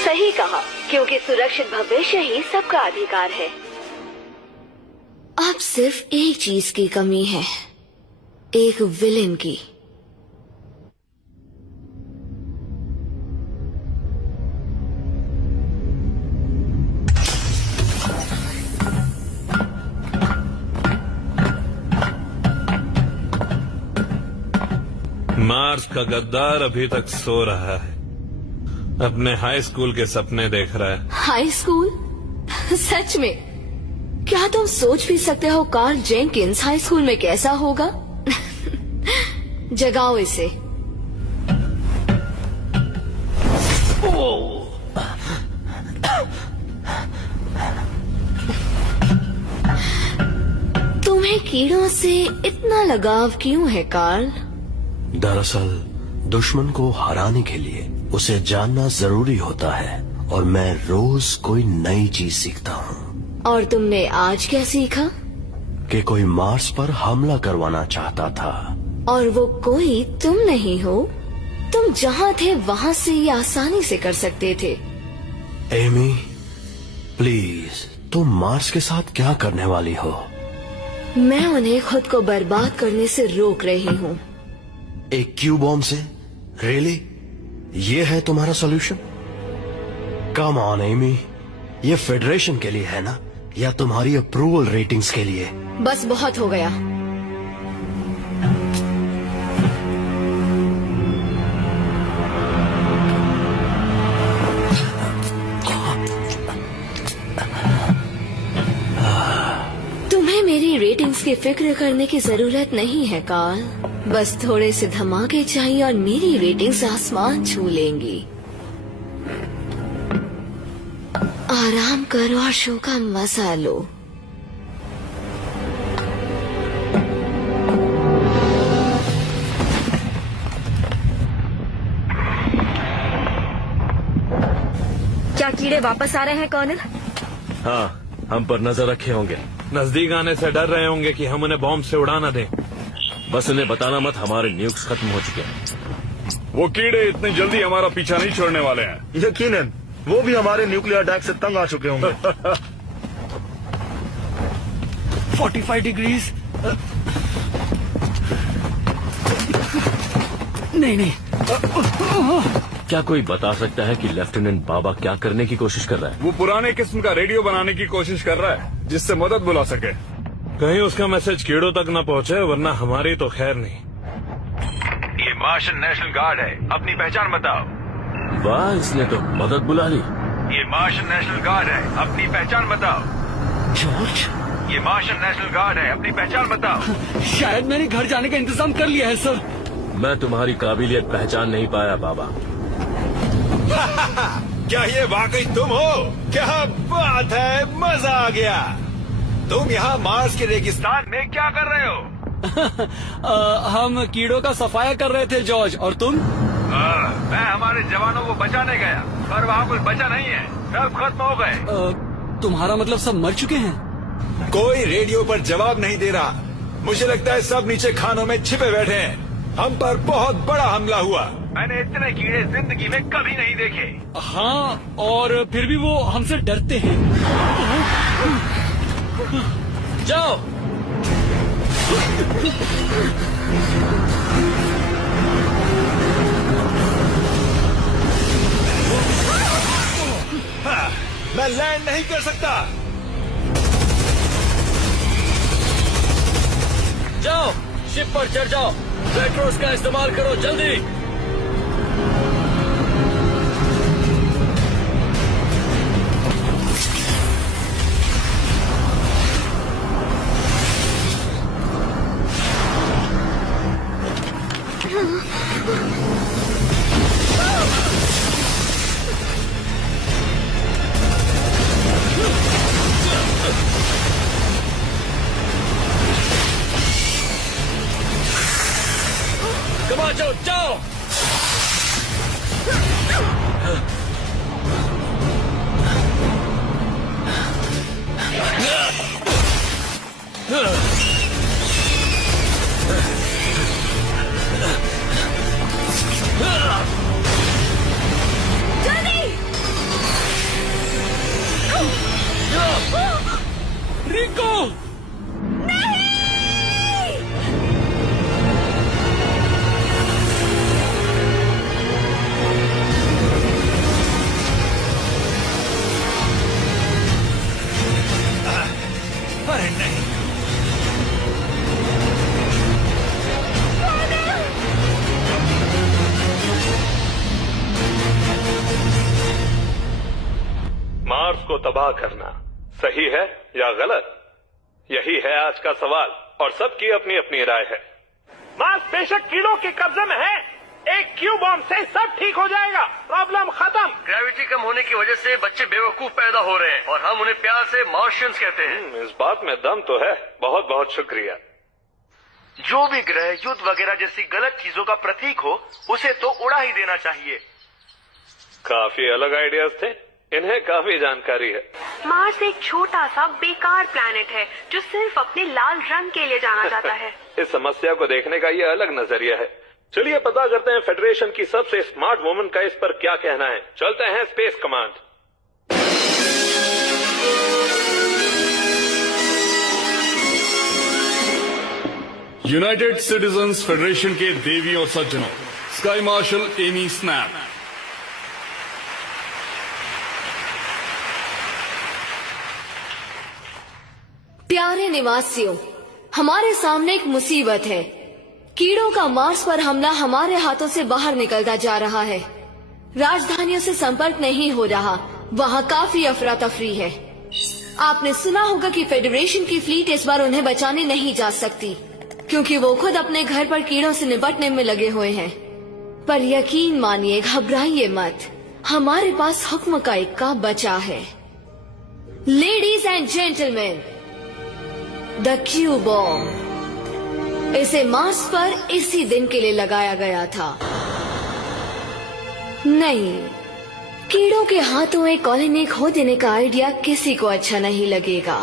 सही कहा, क्योंकि सुरक्षित भविष्य ही सबका अधिकार है। अब सिर्फ एक चीज की कमी है, एक विलेन की। मार्स का गद्दार अभी तक सो रहा है, अपने हाई स्कूल के सपने देख रहा है। High school? सच में? क्या तुम सोच भी सकते हो कार्ल जेंकिंस हाई स्कूल में कैसा होगा? जगाओ इसे। तुम्हें कीड़ों से इतना लगाव क्यों है कार्ल? दरअसल दुश्मन को हराने के लिए उसे जानना जरूरी होता है, और मैं रोज कोई नई चीज सीखता हूँ। और तुमने आज क्या सीखा? कि कोई मार्स पर हमला करवाना चाहता था। और वो कोई तुम नहीं हो। तुम जहाँ थे वहाँ से ये आसानी से कर सकते थे। एमी, प्लीज, तुम मार्स के साथ क्या करने वाली हो? मैं उन्हें खुद को बर्बाद करने से रोक रही हूँ। एक क्यू बॉम्ब से? रियली? ये है तुम्हारा सॉल्यूशन? कम ऑन एमी, ये फेडरेशन के लिए है ना, या तुम्हारी अप्रूवल रेटिंग्स के लिए? बस बहुत हो गया। तुम्हें मेरी रेटिंग्स की फिक्र करने की जरूरत नहीं है कार्ल। बस थोड़े से धमाके चाहिए और मेरी रेटिंग्स आसमान छू लेंगी। आराम करो और शो का मजा लो। क्या कीड़े वापस आ रहे हैं कर्नल? हाँ, हम पर नजर रखे होंगे। नजदीक आने से डर रहे होंगे कि हम उन्हें बॉम्ब से उड़ा न दें। बस उन्हें बताना मत, हमारे न्यूक्स खत्म हो चुके हैं। वो कीड़े इतनी जल्दी हमारा पीछा नहीं छोड़ने वाले हैं। यकीनन वो भी हमारे न्यूक्लियर अटैक से तंग आ चुके होंगे। 45 डिग्रीज। नहीं। क्या कोई बता सकता है कि लेफ्टिनेंट बाबा क्या करने की कोशिश कर रहा है? वो पुराने किस्म का रेडियो बनाने की कोशिश कर रहा है जिससे मदद बुला सके। कहीं उसका मैसेज कीड़ों तक न पहुंचे, वरना हमारी तो खैर नहीं। ये मार्शियन नेशनल गार्ड है, अपनी पहचान बताओ। वाह, इसने तो मदद बुला ली। ये मार्शन नेशनल गार्ड है, अपनी पहचान बताओ। जॉर्ज, ये मार्शन नेशनल गार्ड है, अपनी पहचान बताओ। शायद मैंने घर जाने का इंतजाम कर लिया है सर। मैं तुम्हारी काबिलियत पहचान नहीं पाया बाबा। क्या ये वाकई तुम हो? क्या बात है, मजा आ गया। तुम यहाँ मार्स के रेगिस्तान में क्या कर रहे हो? हम कीड़ों का सफाया कर रहे थे जॉर्ज, और तुम? मैं हमारे जवानों को बचाने गया, पर वहाँ कुछ बचा नहीं है, सब खत्म हो गए। तुम्हारा मतलब सब मर चुके हैं? कोई रेडियो पर जवाब नहीं दे रहा। मुझे लगता है सब नीचे खानों में छिपे बैठे हैं। हम पर बहुत बड़ा हमला हुआ। मैंने इतने कीड़े जिंदगी में कभी नहीं देखे। हाँ, और फिर भी वो हमसे डरते हैं। जाओ। मैं लैंड नहीं कर सकता। जाओ, शिप पर चढ़ जाओ। पेट्रोस का इस्तेमाल करो, जल्दी। जाओ जाओ। रिको, अरे नहीं। मार्स को तबाह करना सही है या गलत, यही है आज का सवाल, और सबकी अपनी अपनी राय है। मार्स बेशक कीड़ों के कब्जे में है, एक क्यू बॉम्ब से सब ठीक हो जाएगा, प्रॉब्लम खत्म। ग्रेविटी कम होने की वजह से बच्चे बेवकूफ पैदा हो रहे हैं और हम उन्हें प्यार से मार्शियंस कहते हैं। इस बात में दम तो है। बहुत बहुत शुक्रिया। जो भी ग्रह युद्ध वगैरह जैसी गलत चीजों का प्रतीक हो, उसे तो उड़ा ही देना चाहिए। काफी अलग आइडियाज थे, इन्हें काफी जानकारी है। मार्स एक छोटा सा बेकार प्लैनेट है जो सिर्फ अपने लाल रंग के लिए जाना जाता है। इस समस्या को देखने का ये अलग नजरिया है। चलिए पता करते हैं फेडरेशन की सबसे स्मार्ट वुमन का इस पर क्या कहना है। चलते हैं space command. United citizens federation के देवी और सज्जनों, स्काई मार्शल एमी स्नैप। प्यारे निवासियों, हमारे सामने एक मुसीबत है। कीड़ों का मार्स पर हमला हमारे हाथों से बाहर निकलता जा रहा है। राजधानियों से संपर्क नहीं हो रहा, वहाँ काफी अफरा तफरी है। आपने सुना होगा कि फेडरेशन की फ्लीट इस बार उन्हें बचाने नहीं जा सकती, क्योंकि वो खुद अपने घर पर कीड़ों से निपटने में लगे हुए हैं। पर यकीन मानिए, घबराइए मत, हमारे पास हुक्म का इक्का बचा है। Ladies and gentleman, the Q bomb. इसे मार्स पर इसी दिन के लिए लगाया गया था। नहीं, कीड़ों के हाथों एक कॉलोनी खो देने का आइडिया किसी को अच्छा नहीं लगेगा।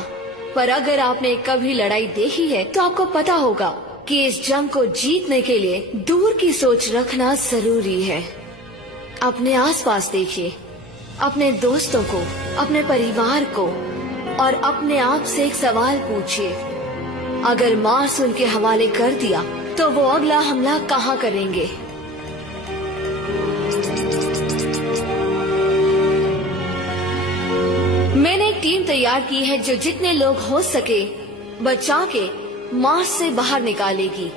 पर अगर आपने कभी लड़ाई देखी है तो आपको पता होगा कि इस जंग को जीतने के लिए दूर की सोच रखना जरूरी है। अपने आसपास देखिए, अपने दोस्तों को, अपने परिवार को, और अपने आप से एक सवाल पूछिए, अगर मार्स उनके हवाले कर दिया तो वो अगला हमला कहाँ करेंगे? मैंने एक टीम तैयार की है जो जितने लोग हो सके बचा के मार्स से बाहर निकालेगी।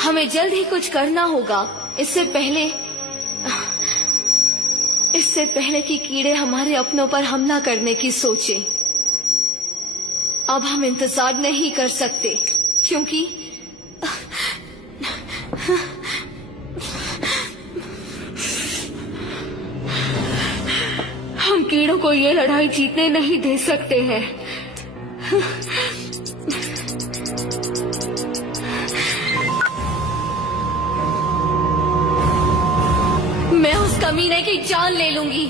हमें जल्द ही कुछ करना होगा, इससे पहले इससे पहले कि कीड़े हमारे अपनों पर हमला करने की सोचें। अब हम इंतजार नहीं कर सकते, क्योंकि हम कीड़ों को ये लड़ाई जीतने नहीं दे सकते हैं। मैं उस कमीने की जान ले लूंगी।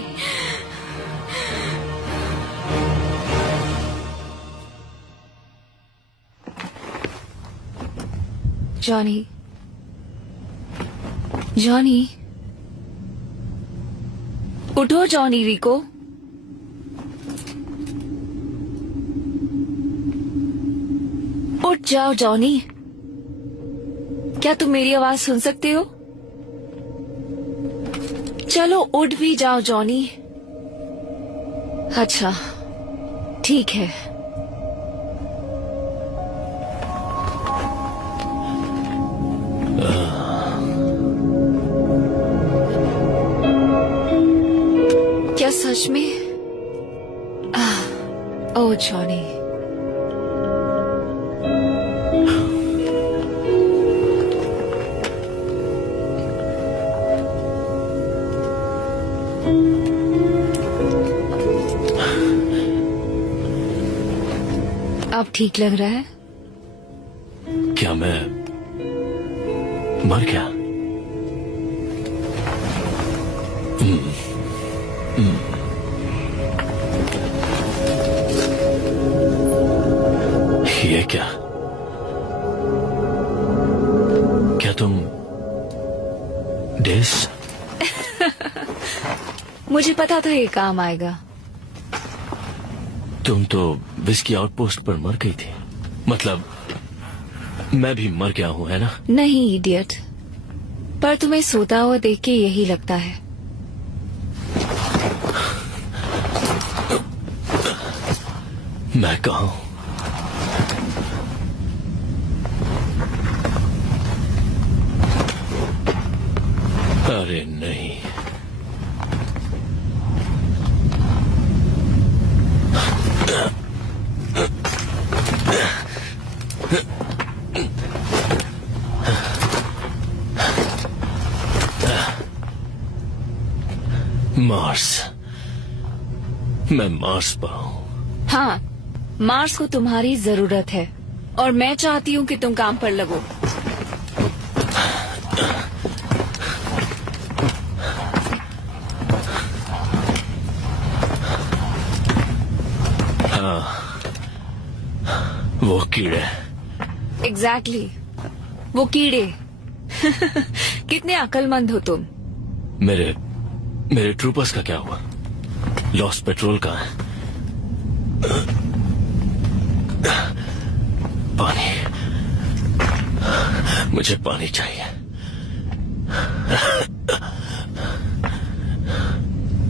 जॉनी, जॉनी, उठो जॉनी। रिको, उठ जाओ जॉनी। क्या तुम मेरी आवाज सुन सकते हो? चलो उठ भी जाओ जॉनी। अच्छा, ठीक है। क्या सच में? ओह जॉनी, अब ठीक लग रहा है? क्या मैं मर गया? ये क्या तुम डेस? मुझे पता था ये काम आएगा। तुम तो विस्की आउटपोस्ट पर मर गई थी। मतलब मैं भी मर गया हूँ, है ना? नहीं इडियट, पर तुम्हें सोता हुआ देख के यही लगता है। मैं कहाँ हूँ? अरे नहीं, मार्स। मैं मार्स पर हूँ। हाँ, मार्स को तुम्हारी जरूरत है और मैं चाहती हूँ कि तुम काम पर लगो। हाँ, वो कीड़े। एग्जैक्टली, वो कीड़े। कितने अक्लमंद हो तुम। मेरे ट्रूपर्स का क्या हुआ? लॉस्ट पेट्रोल कहाँ है? पानी, मुझे पानी चाहिए।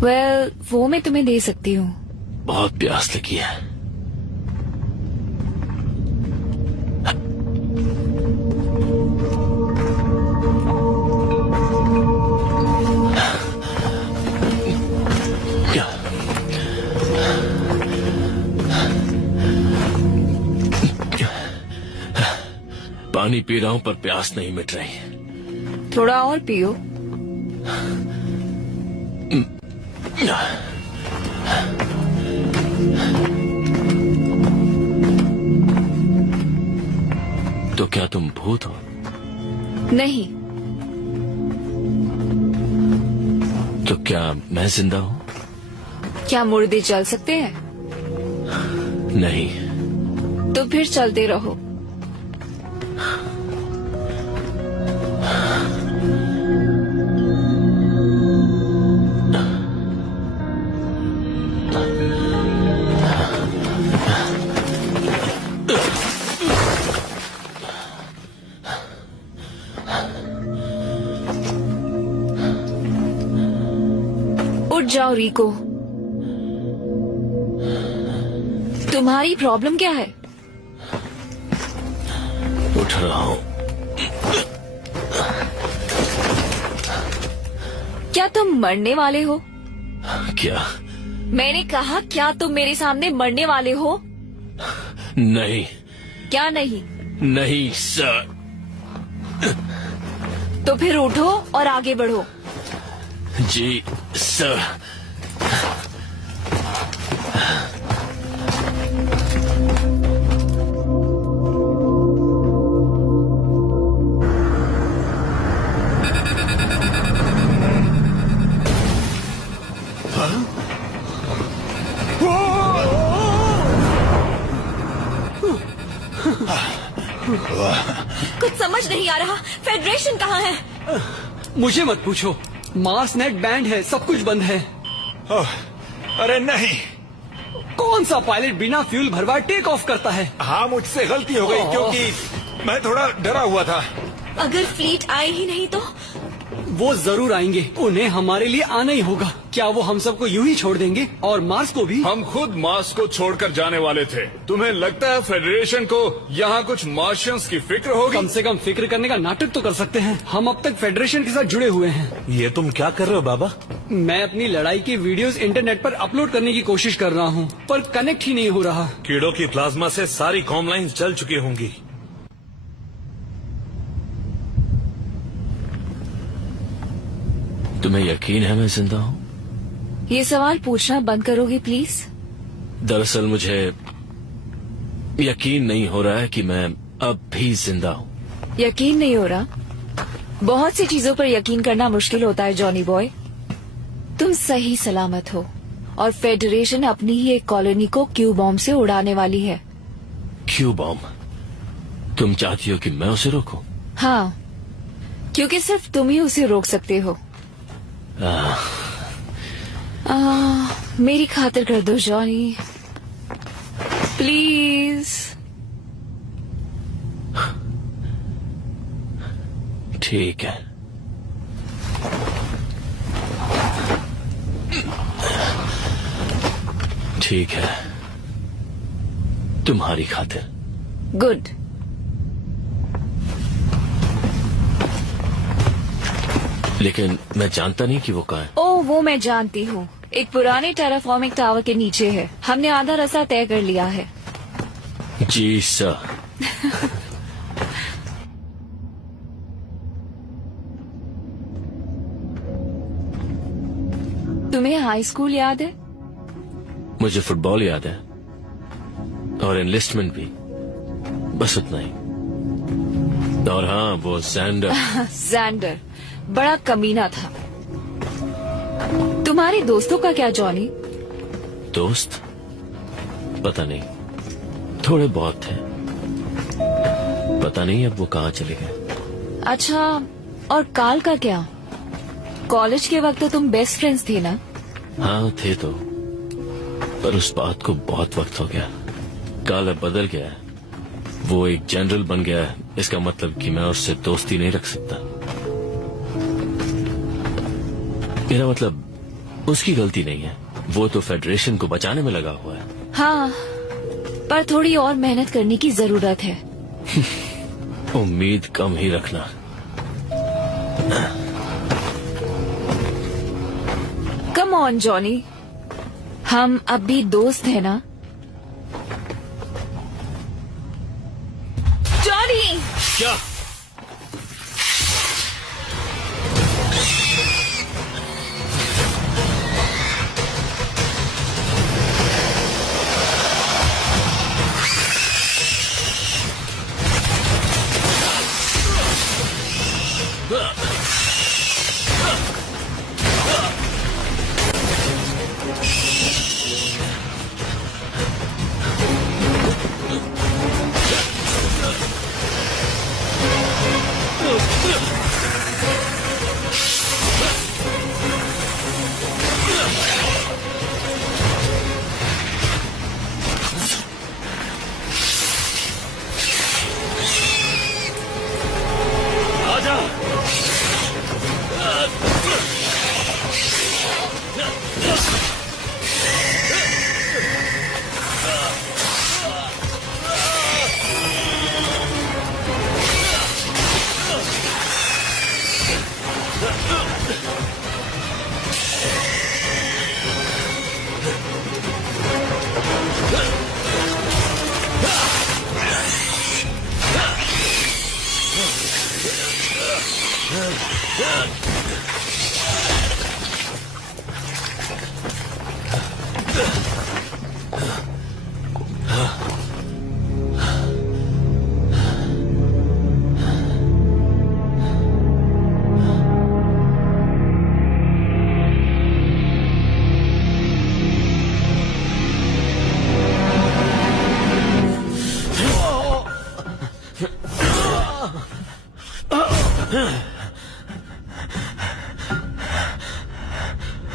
वेल, वो मैं तुम्हें दे सकती हूँ। बहुत प्यास लगी है। पानी पी रहा हूं पर प्यास नहीं मिट रही। थोड़ा और पियो। तो क्या तुम भूत हो? नहीं। तो क्या मैं जिंदा हूं? क्या मुर्दे चल सकते हैं? नहीं। तो फिर चलते रहो। उठ जाओ रिको। तुम्हारी प्रॉब्लम क्या है? उठ रहा हूं। क्या तुम मरने वाले हो? क्या? मैंने कहा क्या तुम मेरे सामने मरने वाले हो? नहीं। क्या नहीं? नहीं सर। तो फिर उठो और आगे बढ़ो। जी सर। कुछ समझ नहीं आ रहा। फेडरेशन कहाँ है? मुझे मत पूछो। मार्स नेट बैंड है, सब कुछ बंद है। अरे नहीं। कौन सा पायलट बिना फ्यूल भरवाए टेक ऑफ करता है? हाँ, मुझसे गलती हो गई क्योंकि मैं थोड़ा डरा हुआ था। अगर फ्लीट आए ही नहीं तो? वो जरूर आएंगे, उन्हें हमारे लिए आना ही होगा। क्या वो हम सबको यूं ही छोड़ देंगे और मार्स को भी? हम खुद मार्स को छोड़कर जाने वाले थे। तुम्हें लगता है फेडरेशन को यहाँ कुछ मार्शियंस की फिक्र होगी? कम से कम फिक्र करने का नाटक तो कर सकते हैं। हम अब तक फेडरेशन के साथ जुड़े हुए हैं। ये तुम क्या कर रहे हो बाबा? मैं अपनी लड़ाई की वीडियोस इंटरनेट पर अपलोड करने की कोशिश कर रहा हूँ, पर कनेक्ट ही नहीं हो रहा। कीड़ों की प्लाज्मा से सारी कॉम लाइन्स जल चुकी होंगी। तुम्हें यकीन है मैं जिंदा हूँ? ये सवाल पूछना बंद करोगे प्लीज? दरअसल मुझे यकीन नहीं हो रहा है कि मैं अब भी जिंदा हूँ। यकीन नहीं हो रहा? बहुत सी चीजों पर यकीन करना मुश्किल होता है जॉनी बॉय। तुम सही सलामत हो और फेडरेशन अपनी ही एक कॉलोनी को क्यू बॉम्ब से उड़ाने वाली है। Q bomb? तुम चाहती हो कि मैं उसे रोकूं? हाँ, क्योंकि सिर्फ तुम ही उसे रोक सकते हो। मेरी खातिर कर दो जॉनी, प्लीज। ठीक है। ठीक है, तुम्हारी खातिर। गुड। लेकिन मैं जानता नहीं कि वो कहाँ है। ओह, वो मैं जानती हूँ। एक पुराने टेराफॉर्मिक टावर के नीचे है। हमने आधा रास्ता तय कर लिया है। जी सर। तुम्हें हाई स्कूल याद है? मुझे फुटबॉल याद है और एनलिस्टमेंट भी, बस उतना ही। और हाँ, वो सैंडर। सैंडर बड़ा कमीना था। तुम्हारे दोस्तों का क्या जॉनी? दोस्त? पता नहीं, थोड़े बहुत थे। पता नहीं अब वो कहाँ चले गए। अच्छा, और काल का क्या? कॉलेज के वक्त तो तुम बेस्ट फ्रेंड्स थे ना? हाँ थे तो, पर उस बात को बहुत वक्त हो गया। काल अब बदल गया है। वो एक जनरल बन गया है। इसका मतलब कि मैं उससे दोस्ती नहीं रख सकता। मेरा मतलब उसकी गलती नहीं है, वो तो फेडरेशन को बचाने में लगा हुआ है। हाँ, पर थोड़ी और मेहनत करने की जरूरत है। उम्मीद कम ही रखना। कम ऑन जॉनी, हम अब भी दोस्त हैं ना? जॉनी! क्या?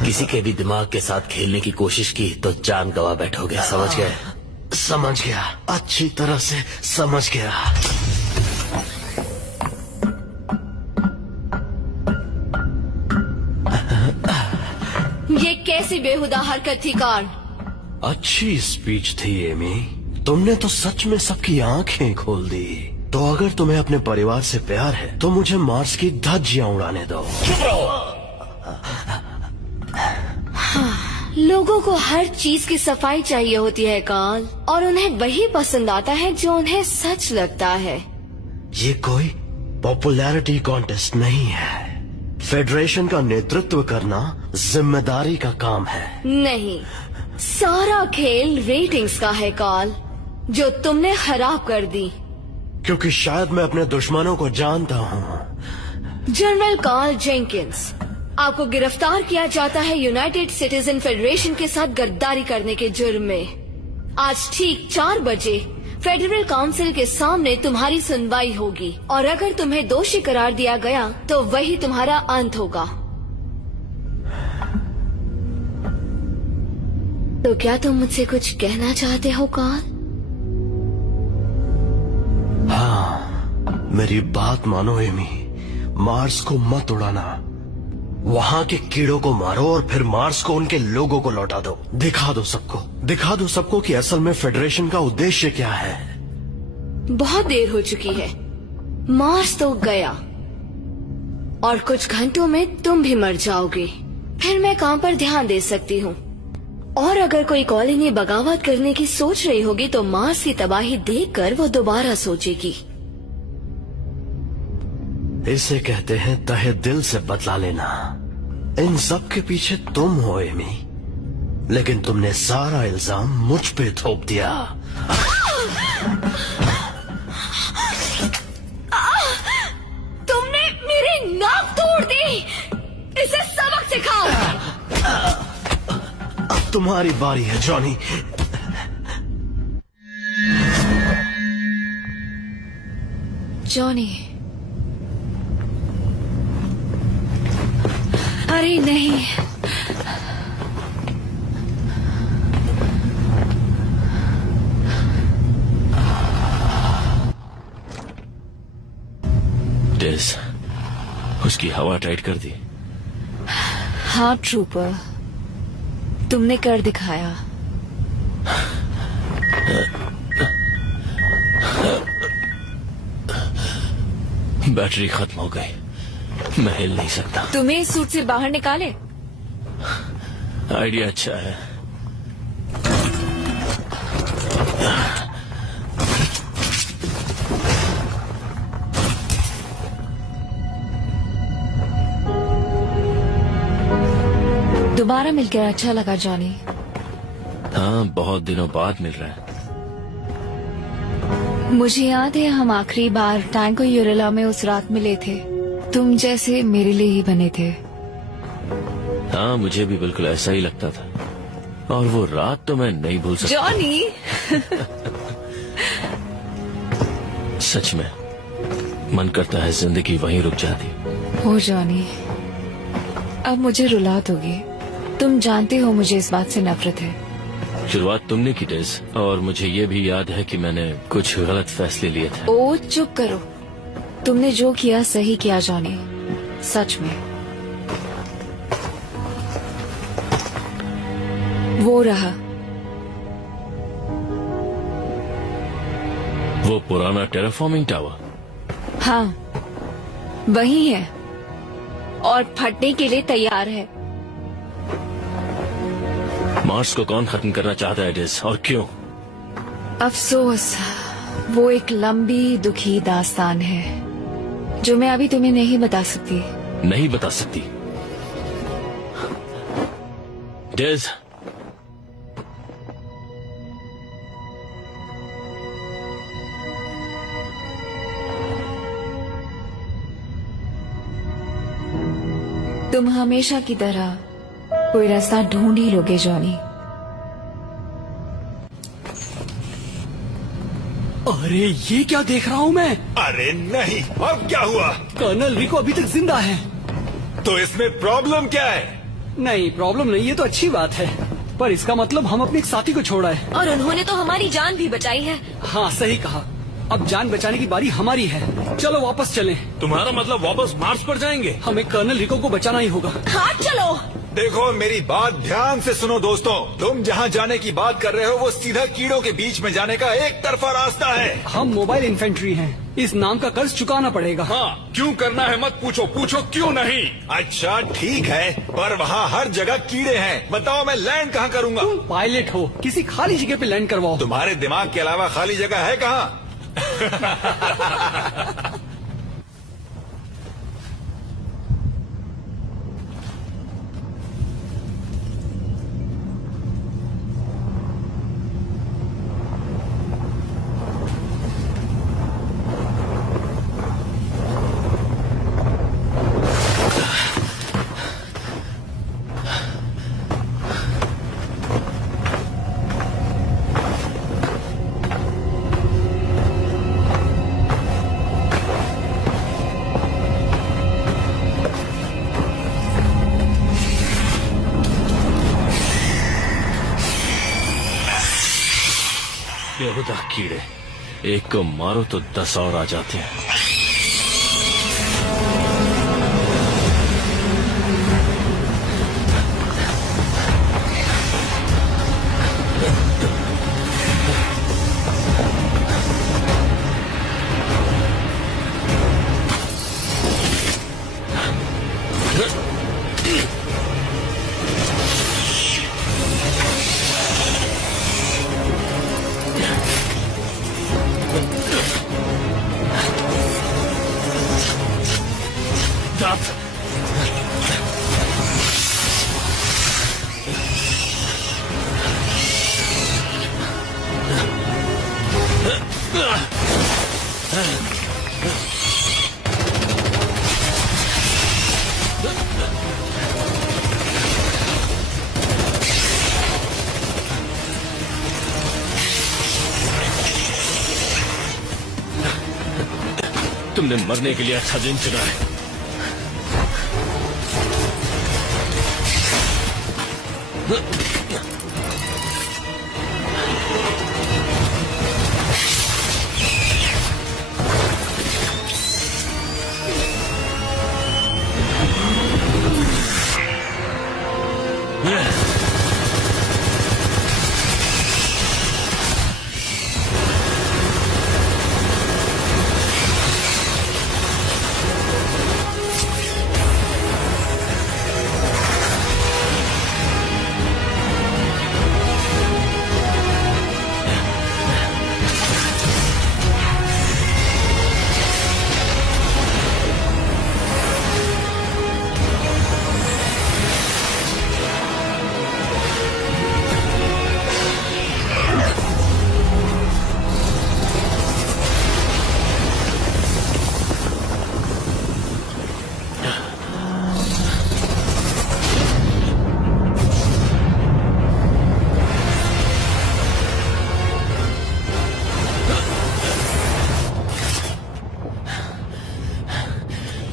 किसी के भी दिमाग के साथ खेलने की कोशिश की तो जान गवा बैठोगे, समझ गए? समझ गया, अच्छी तरह से समझ गया। ये कैसी बेहुदा हरकत थी कार्ल? अच्छी स्पीच थी एमी, तुमने तो सच में सबकी आंखें खोल दी। तो अगर तुम्हें अपने परिवार से प्यार है तो मुझे मार्स की धज्जियां उड़ाने दो। चुप रहो। लोगों को हर चीज की सफाई चाहिए होती है कार्ल, और उन्हें वही पसंद आता है जो उन्हें सच लगता है। ये कोई पॉपुलैरिटी कॉन्टेस्ट नहीं है। फेडरेशन का नेतृत्व करना जिम्मेदारी का काम है। नहीं, सारा खेल रेटिंग्स का है कार्ल, जो तुमने खराब कर दी। क्योंकि शायद मैं अपने दुश्मनों को जानता हूँ। जनरल कार्ल जेंकिंस, आपको गिरफ्तार किया जाता है यूनाइटेड सिटीजन फेडरेशन के साथ गद्दारी करने के जुर्म में। आज ठीक 4 बजे फेडरल काउंसिल के सामने तुम्हारी सुनवाई होगी, और अगर तुम्हें दोषी करार दिया गया तो वही तुम्हारा अंत होगा। तो क्या तुम मुझसे कुछ कहना चाहते हो कार्ल? हाँ, मेरी बात मानो एमी, मार्स को मत उड़ाना। वहाँ के कीड़ों को मारो और फिर मार्स को उनके लोगों को लौटा दो। दिखा दो सबको कि असल में फेडरेशन का उद्देश्य क्या है। बहुत देर हो चुकी है, मार्स तो गया, और कुछ घंटों में तुम भी मर जाओगे। फिर मैं काम पर ध्यान दे सकती हूँ। और अगर कोई कॉलोनी बगावत करने की सोच रही होगी तो मार्स की तबाही देखकर वो दोबारा सोचेगी। इसे कहते हैं तहे दिल से बदला लेना। इन सब के पीछे तुम हो एमी, लेकिन तुमने सारा इल्जाम मुझ पे थोप दिया। तुमने मेरी नाक तोड़ दी। इसे सबक सिखाओ। अब तुम्हारी बारी है जॉनी। जॉनी, अरे नहीं, डेज, उसकी हवा टाइट कर दी। हाँ ट्रूपर, तुमने कर दिखाया। बैटरी खत्म हो गई, मैं हिल नहीं सकता। तुम्हें इस सूट से बाहर निकाले? आइडिया अच्छा है। दोबारा मिलकर अच्छा लगा जॉनी। हाँ, बहुत दिनों बाद मिल रहा है। मुझे याद है हम आखिरी बार टैंको यूरेला में उस रात मिले थे। तुम जैसे मेरे लिए ही बने थे। हाँ, मुझे भी बिल्कुल ऐसा ही लगता था, और वो रात तो मैं नहीं भूल सकता। जॉनी सच में मन करता है जिंदगी वहीं रुक जाती। हो जॉनी, अब मुझे रुला दोगे। तुम जानते हो मुझे इस बात से नफरत है। शुरुआत तुमने की डेज, और मुझे ये भी याद है कि मैंने कुछ गलत फैसले लिए थे। ओ चुप करो, तुमने जो किया सही किया जॉनी, सच में। वो रहा, वो पुराना टेराफॉर्मिंग टावर। हाँ वही है, और फटने के लिए तैयार है। मार्स को कौन खत्म करना चाहता है डेज, और क्यों? अफसोस, वो एक लंबी दुखी दास्तान है जो मैं अभी तुम्हें नहीं बता सकती। नहीं बता सकती डेज? तुम हमेशा की तरह कोई रास्ता ढूंढ ही लोगे जॉनी। अरे ये क्या देख रहा हूँ मैं? अरे नहीं, अब क्या हुआ? कर्नल रिको अभी तक जिंदा है। तो इसमें प्रॉब्लम क्या है? नहीं, प्रॉब्लम नहीं, ये तो अच्छी बात है, पर इसका मतलब हम अपने एक साथी को छोड़ा है। और उन्होंने तो हमारी जान भी बचाई है। हाँ, सही कहा। अब जान बचाने की बारी हमारी है। चलो वापस चलें। तुम्हारा मतलब वापस मार्स पर जाएंगे? हमें कर्नल रिको को बचाना ही होगा। हाँ चलो। देखो, मेरी बात ध्यान से सुनो दोस्तों। तुम जहाँ जाने की बात कर रहे हो वो सीधा कीड़ों के बीच में जाने का एक तरफा रास्ता है। हम मोबाइल इन्फेंट्री हैं, इस नाम का कर्ज चुकाना पड़ेगा। हाँ, क्यों करना है मत पूछो, पूछो क्यों नहीं। अच्छा ठीक है, पर वहाँ हर जगह कीड़े हैं। बताओ मैं लैंड कहाँ करूँगा? तुम पायलट हो, किसी खाली जगह पे लैंड करवाओ। तुम्हारे दिमाग के अलावा खाली जगह है कहाँ? बेहुदा कीड़े, एक को मारो तो 10 और आ जाते हैं। तुमने मरने के लिए अच्छा दिन चुना है।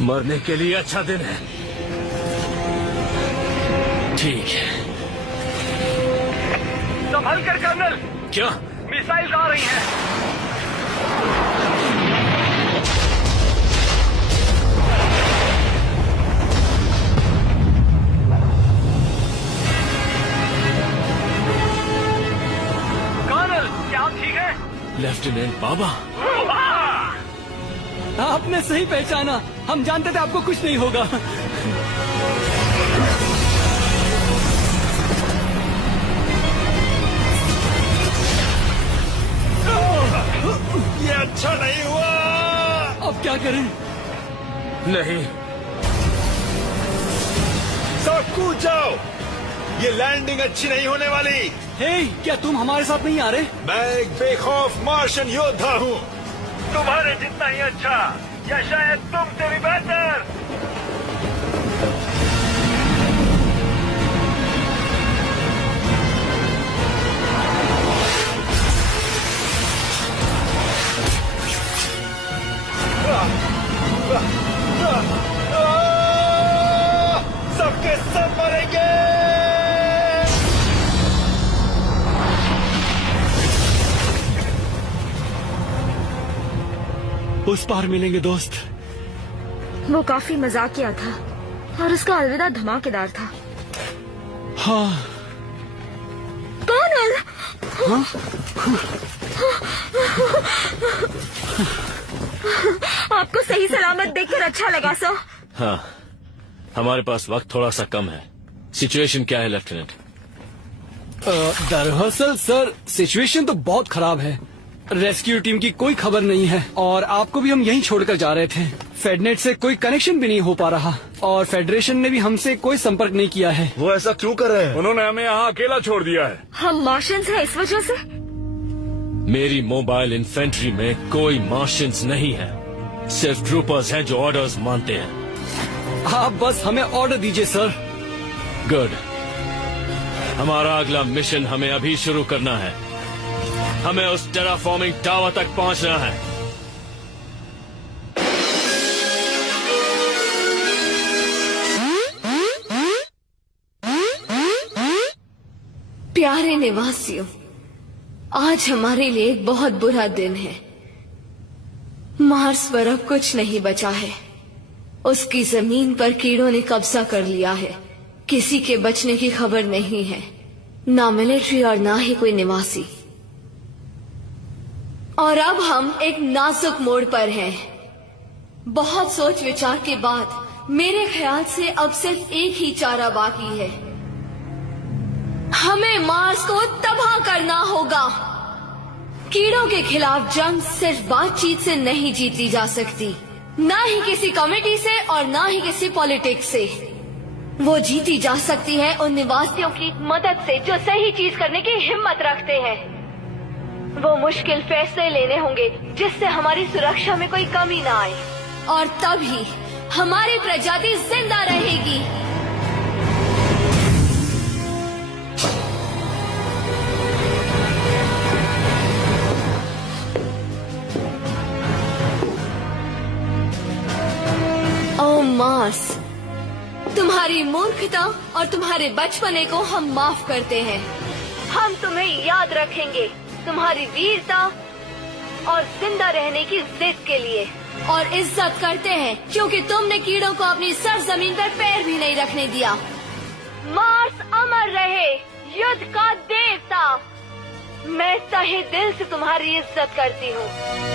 मरने के लिए अच्छा दिन है। ठीक है। संभल कर कर्नल। क्या? मिसाइल आ रही हैं। कर्नल, क्या आप ठीक हैं? लेफ्टिनेंट बाबा, आपने सही पहचाना। हम जानते थे आपको कुछ नहीं होगा। ये अच्छा नहीं हुआ। अब क्या करें? नहीं, सब कूद जाओ। ये लैंडिंग अच्छी नहीं होने वाली। हे, क्या तुम हमारे साथ नहीं आ रहे? मैं एक बेखौफ मार्शन योद्धा हूँ। तुम्हारे जितना ही अच्छा, या शायद तुमसे भी बेहतर। सबके सब मरेंगे। उस पार मिलेंगे दोस्त। वो काफी मजाकिया था और उसका अलविदा धमाकेदार था। हाँ। कौन है? हाँ? आपको सही सलामत देखकर अच्छा लगा सर। हाँ, हमारे पास वक्त थोड़ा सा कम है। सिचुएशन क्या है लेफ्टिनेंट? दरअसल सर सिचुएशन तो बहुत खराब है। रेस्क्यू टीम की कोई खबर नहीं है और आपको भी हम यहीं छोड़कर जा रहे थे। फेडनेट से कोई कनेक्शन भी नहीं हो पा रहा और फेडरेशन ने भी हमसे कोई संपर्क नहीं किया है। वो ऐसा क्यों कर रहे हैं? उन्होंने हमें यहाँ अकेला छोड़ दिया है। हम मार्शियंस हैं इस वजह से। मेरी मोबाइल इन्फेंट्री में कोई मार्शियंस नहीं है, सिर्फ ट्रूपर्स हैं जो ऑर्डर्स मानते हैं। आप बस हमें ऑर्डर दीजिए सर। गुड। हमारा अगला मिशन हमें अभी शुरू करना है। हमें उस टेराफॉर्मिंग टावर तक पहुंचना है। प्यारे निवासियों, आज हमारे लिए एक बहुत बुरा दिन है। मार्स पर अब कुछ नहीं बचा है। उसकी जमीन पर कीड़ों ने कब्जा कर लिया है। किसी के बचने की खबर नहीं है, ना मिलिट्री और ना ही कोई निवासी। और अब हम एक नाजुक मोड़ पर हैं। बहुत सोच विचार के बाद मेरे ख्याल से अब सिर्फ एक ही चारा बाकी है। हमें मार्स को तबाह करना होगा। कीड़ों के खिलाफ जंग सिर्फ बातचीत से नहीं जीती जा सकती, ना ही किसी कमेटी से और ना ही किसी पॉलिटिक्स से। वो जीती जा सकती है उन निवासियों की मदद से जो सही चीज करने की हिम्मत रखते हैं। वो मुश्किल फैसले लेने होंगे जिससे हमारी सुरक्षा में कोई कमी ना आए, और तभी हमारी प्रजाति जिंदा रहेगी। ओ मार्स, तुम्हारी मूर्खता और तुम्हारे बचपने को हम माफ करते हैं। हम तुम्हें याद रखेंगे तुम्हारी वीरता और जिंदा रहने की जिद के लिए, और इज्जत करते हैं क्योंकि तुमने कीड़ों को अपनी सरजमीन पर पैर भी नहीं रखने दिया। मार्स अमर रहे, युद्ध का देवता। मैं तहे दिल से तुम्हारी इज्जत करती हूँ,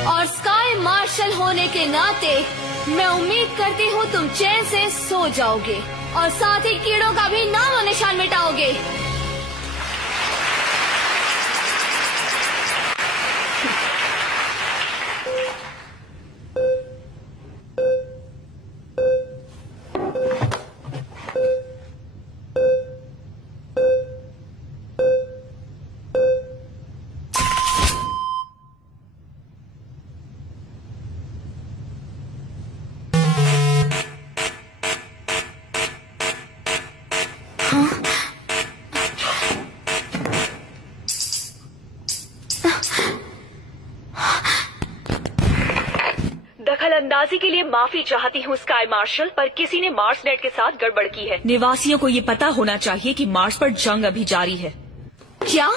और स्काई मार्शल होने के नाते मैं उम्मीद करती हूँ तुम चैन से सो जाओगे और साथ ही कीड़ों का भी नाम और निशान मिटाओगे। दखलंदाजी के लिए माफी चाहती हूँ स्काई मार्शल, पर किसी ने मार्स नेट के साथ गड़बड़ की है। निवासियों को ये पता होना चाहिए कि मार्स पर जंग अभी जारी है। क्या?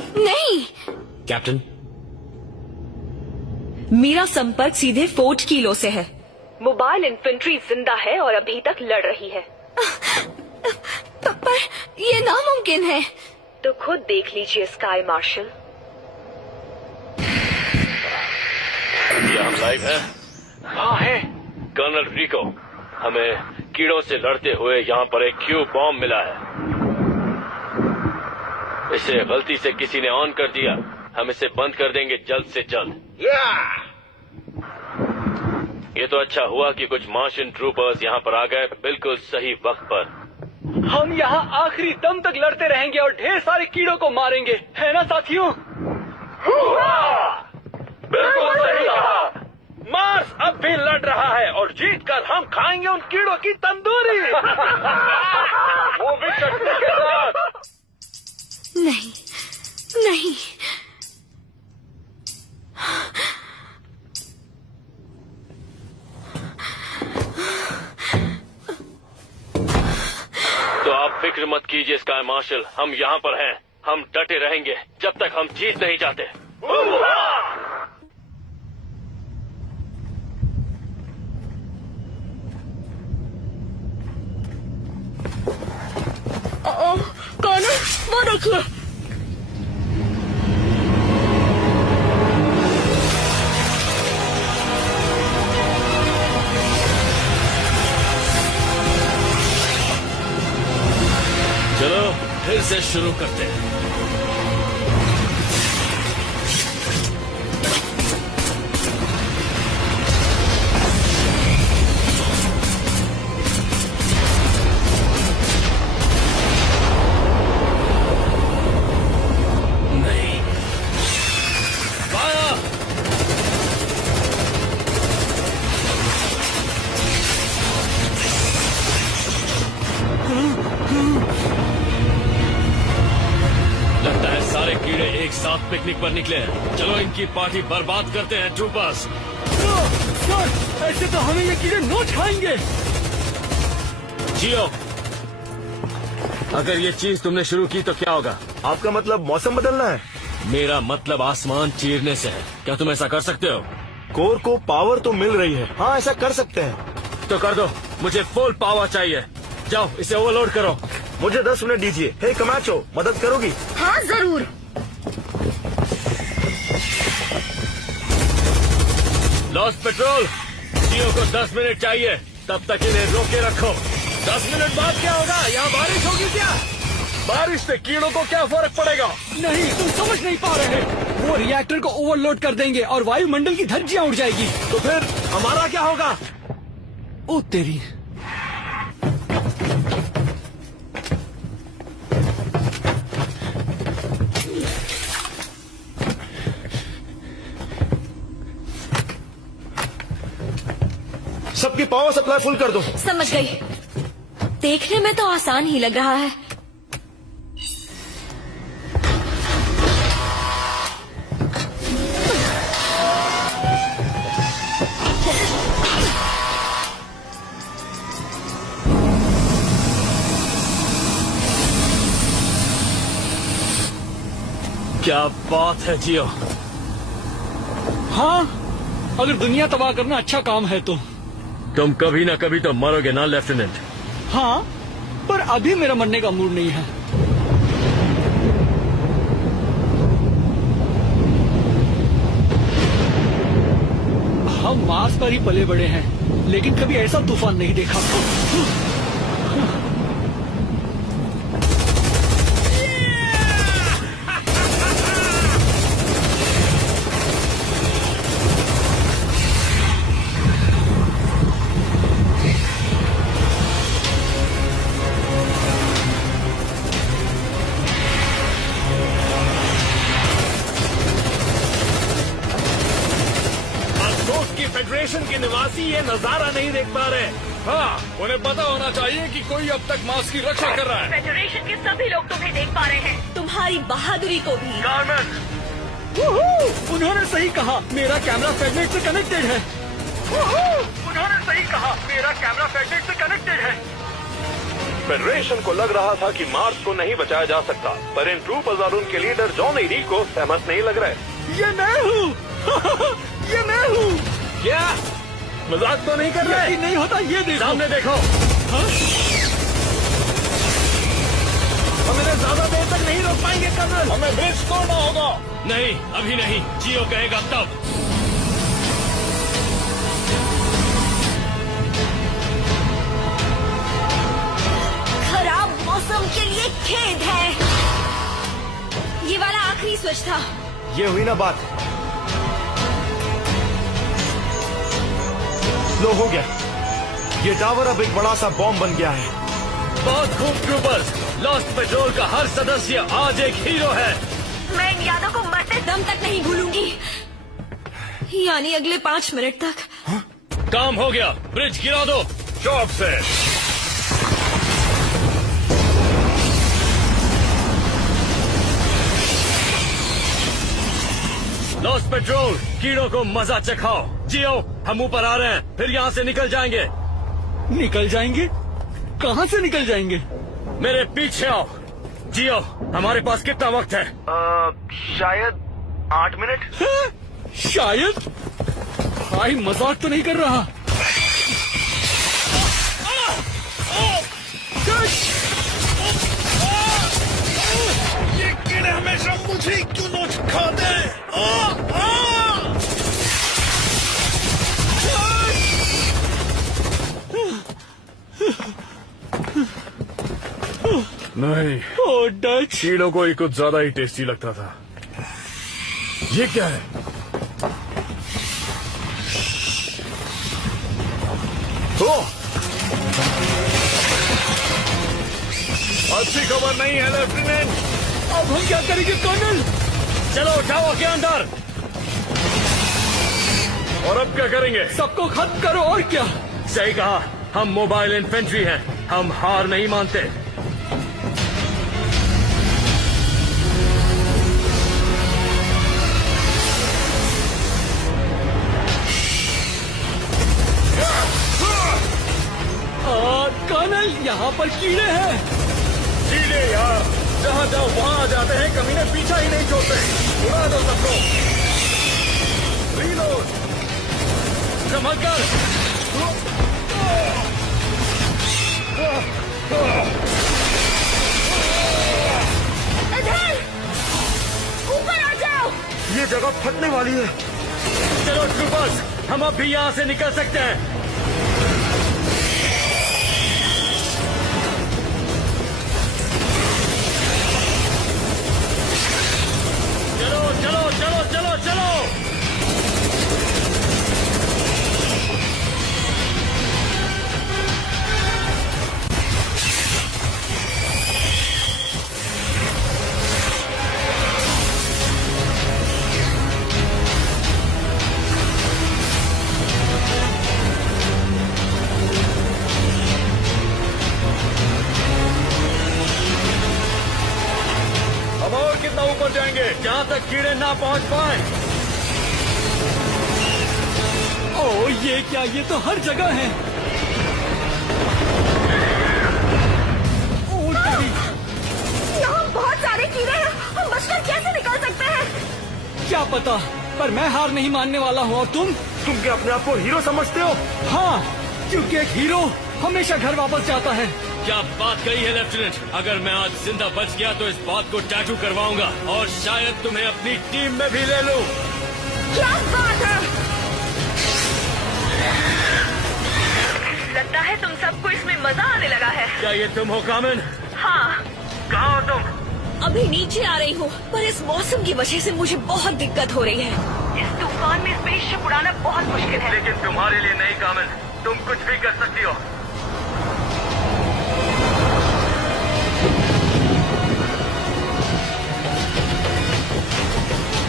नहीं। कैप्टन, मेरा संपर्क सीधे फोर्ट कीलो से है। मोबाइल इन्फेंट्री जिंदा है और अभी तक लड़ रही है। पर ये नामुमकिन है। तो खुद देख लीजिए स्काई मार्शल। क्या हम लाइव हैं? हाँ है। कर्नल रिको, हमें कीड़ों से लड़ते हुए यहाँ पर एक क्यू बॉम्ब मिला है। इसे गलती से किसी ने ऑन कर दिया। हम इसे बंद कर देंगे जल्द से जल्द। ये तो अच्छा हुआ कि कुछ मार्शियन ट्रूपर्स यहाँ पर आ गए बिल्कुल सही वक्त पर। हम यहाँ आखिरी दम तक लड़ते रहेंगे और ढेर सारे कीड़ों को मारेंगे, है ना साथियों? बिल्कुल सही कहा। मार्स अब भी लड़ रहा है और जीतकर हम खाएंगे उन कीड़ों की तंदूरी। वो भी चटनी के साथ। नहीं, नहीं। तो आप फिक्र मत कीजिए स्काई मार्शल, हम यहाँ पर हैं। हम डटे रहेंगे जब तक हम जीत नहीं जाते। चलो फिर से शुरू करते हैं। नहीं, फायर! लगता है सारे कीड़े एक साथ पिकनिक पर निकले हैं। चलो इनकी पार्टी बर्बाद करते हैं ट्रूपर्स। सर, ऐसे तो हमें ये कीड़े नोच खाएंगे। जियो, अगर ये चीज तुमने शुरू की तो क्या होगा? आपका मतलब मौसम बदलना है? मेरा मतलब आसमान चीरने से है। क्या तुम ऐसा कर सकते हो? कोर को पावर तो मिल रही है। हाँ, ऐसा कर सकते हैं। तो कर दो, मुझे फुल पावर चाहिए। जाओ इसे ओवरलोड करो। मुझे 10 मिनट दीजिए। हे कमाचो, मदद करोगी? हाँ जरूर। लॉस्ट पेट्रोल, जियो को 10 मिनट चाहिए। तब तक इन्हें रोके रखो। 10 मिनट बाद क्या होगा? यहाँ बारिश होगी क्या? बारिश से कीड़ों को क्या फर्क पड़ेगा? नहीं, तुम समझ नहीं पा रहे। वो रिएक्टर को ओवरलोड कर देंगे और वायुमंडल की धज्जियां उड़ जाएगी। तो फिर हमारा क्या होगा? ओ तेरी। सबकी पावर सप्लाई फुल कर दो। समझ गई। देखने में तो आसान ही लग रहा है। क्या बात है जियो। हाँ, अगर दुनिया तबाह करना अच्छा काम है तो। तुम कभी ना कभी तो मरोगे ना लेफ्टिनेंट। हाँ, पर अभी मेरा मरने का मूड नहीं है। हम मार्स पर ही पले बड़े हैं, लेकिन कभी ऐसा तूफान नहीं देखा। फेडरेशन के निवासी ये नजारा नहीं देख पा रहे। हाँ, उन्हें पता होना चाहिए कि कोई अब तक मार्स की रक्षा कर रहा है। फेडरेशन के सभी लोग तुम्हें देख पा रहे हैं, तुम्हारी बहादुरी को भी। कार्मेन, उन्होंने सही कहा, मेरा कैमरा फेडनेट से कनेक्टेड है। उन्होंने सही कहा, मेरा कैमरा फेडनेट से कनेक्टेड है। फेडरेशन को लग रहा था कि मार्स को नहीं बचाया जा सकता, पर इन ट्रूपर्स और उनके लीडर जॉन एरी को सहमत नहीं लग रहे। ये मैं हूँ। ये मैं हूँ। क्या मजाक तो नहीं कर रहे? नहीं होता, ये देखो। सामने देखो। हम इन्हें ज्यादा देर तक नहीं रोक पाएंगे कर्नल। हमें ब्रिज तोड़ना होगा। नहीं, अभी नहीं। जियो कहेगा तब। खराब मौसम के लिए खेद है। ये वाला आखिरी स्विच था। ये हुई ना बात। लो, हो गया। ये टावर अब एक बड़ा सा बॉम्ब बन गया है। बहुत खूब ट्रूपर्स। लॉस्ट पेट्रोल का हर सदस्य आज एक हीरो है। मैं इन यादों को मरते दम तक नहीं भूलूंगी, यानी अगले 5 मिनट तक। काम हो गया, ब्रिज गिरा दो। चौक से। लॉस्ट पेट्रोल, कीड़ों को मजा चखाओ। जियो, हम ऊपर आ रहे हैं, फिर यहाँ से निकल जाएंगे। निकल जाएंगे? कहाँ से निकल जाएंगे? मेरे पीछे आओ। जियो, हमारे पास कितना वक्त है? शायद 8 मिनट। शायद? भाई मजाक तो नहीं कर रहा। डच। कीड़ों को ही कुछ ज्यादा ही टेस्टी लगता था। ये क्या है? ओह! अच्छी खबर नहीं है लेफ्टिनेंट। अब हम क्या करेंगे कर्नल? चलो जाओ के अंदर। और अब क्या करेंगे? सबको खत्म करो और क्या। सही कहा, हम मोबाइल इन्फेंट्री हैं, हम हार नहीं मानते। कर्नल, यहाँ पर कीड़े हैं। कीड़े यार, जहाँ जाओ वहाँ आ जाते हैं, कमीने पीछा ही नहीं छोड़ते। उड़ा दो सबको। रीलोड। संभल कर। इधर ऊपर आ जाओ। ये जगह फटने वाली है। चलो ट्रूपर्स, हम अब भी यहाँ से निकल सकते हैं। चलो चलो चलो चलो चलो। अब और कितना ऊपर जाएंगे? जहाँ तक कीड़े ना पहुँच पाए। ओ ये क्या, ये तो हर जगह है। यहाँ बहुत सारे कीड़े हैं, हम बचकर कैसे निकल सकते हैं? क्या पता, पर मैं हार नहीं मानने वाला हूँ। और तुम क्या अपने आप को हीरो समझते हो? हाँ, क्योंकि एक हीरो हमेशा घर वापस जाता है। क्या बात कही है लेफ्टिनेंट। अगर मैं आज जिंदा बच गया तो इस बात को टैटू करवाऊंगा और शायद तुम्हें अपनी टीम में भी ले लूं। क्या बात है? लगता है तुम सबको इसमें मजा आने लगा है। क्या ये तुम हो कामिन? हाँ। कहाँ हो तुम? अभी नीचे आ रही हूँ, पर इस मौसम की वजह से मुझे बहुत दिक्कत हो रही है। इस तूफान में स्पेसशिप उड़ाना बहुत मुश्किल है। लेकिन तुम्हारे लिए नहीं कामिन, तुम कुछ भी कर सकती हो।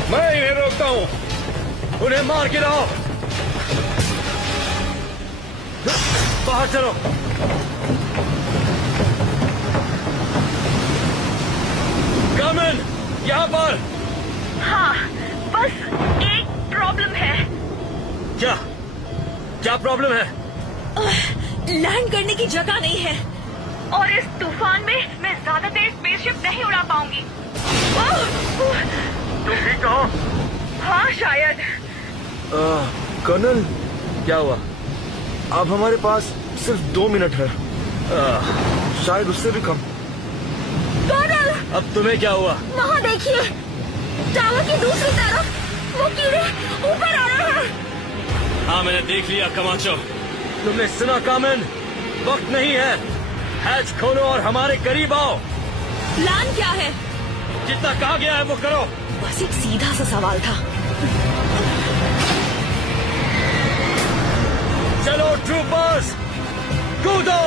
मैं इन्हें रोकता हूँ। उन्हें मार के रहो। बाहर चलो। कामिन, यहाँ पर। हाँ, बस एक प्रॉब्लम है। क्या? क्या प्रॉब्लम है? लैंड करने की जगह नहीं है, और इस तूफान में मैं ज्यादा देर स्पेसशिप नहीं उड़ा पाऊंगी। तुम ठीक कहो? हाँ शायद। कर्नल, क्या हुआ? अब हमारे पास सिर्फ 2 मिनट है, शायद उससे भी कम। कर्नल, अब तुम्हें क्या हुआ? वहाँ देखिए, टावर की दूसरी तरफ वो कीड़े ऊपर आ रहे हैं। हाँ, मैंने देख लिया कमाचो। तुमने सुना कामिन? वक्त नहीं है। हैच खोलो और हमारे करीब आओ। प्लान क्या है? जितना कहा गया है वो करो। बस एक सीधा सा सवाल था। चलो ट्रूपर्स, कूदो।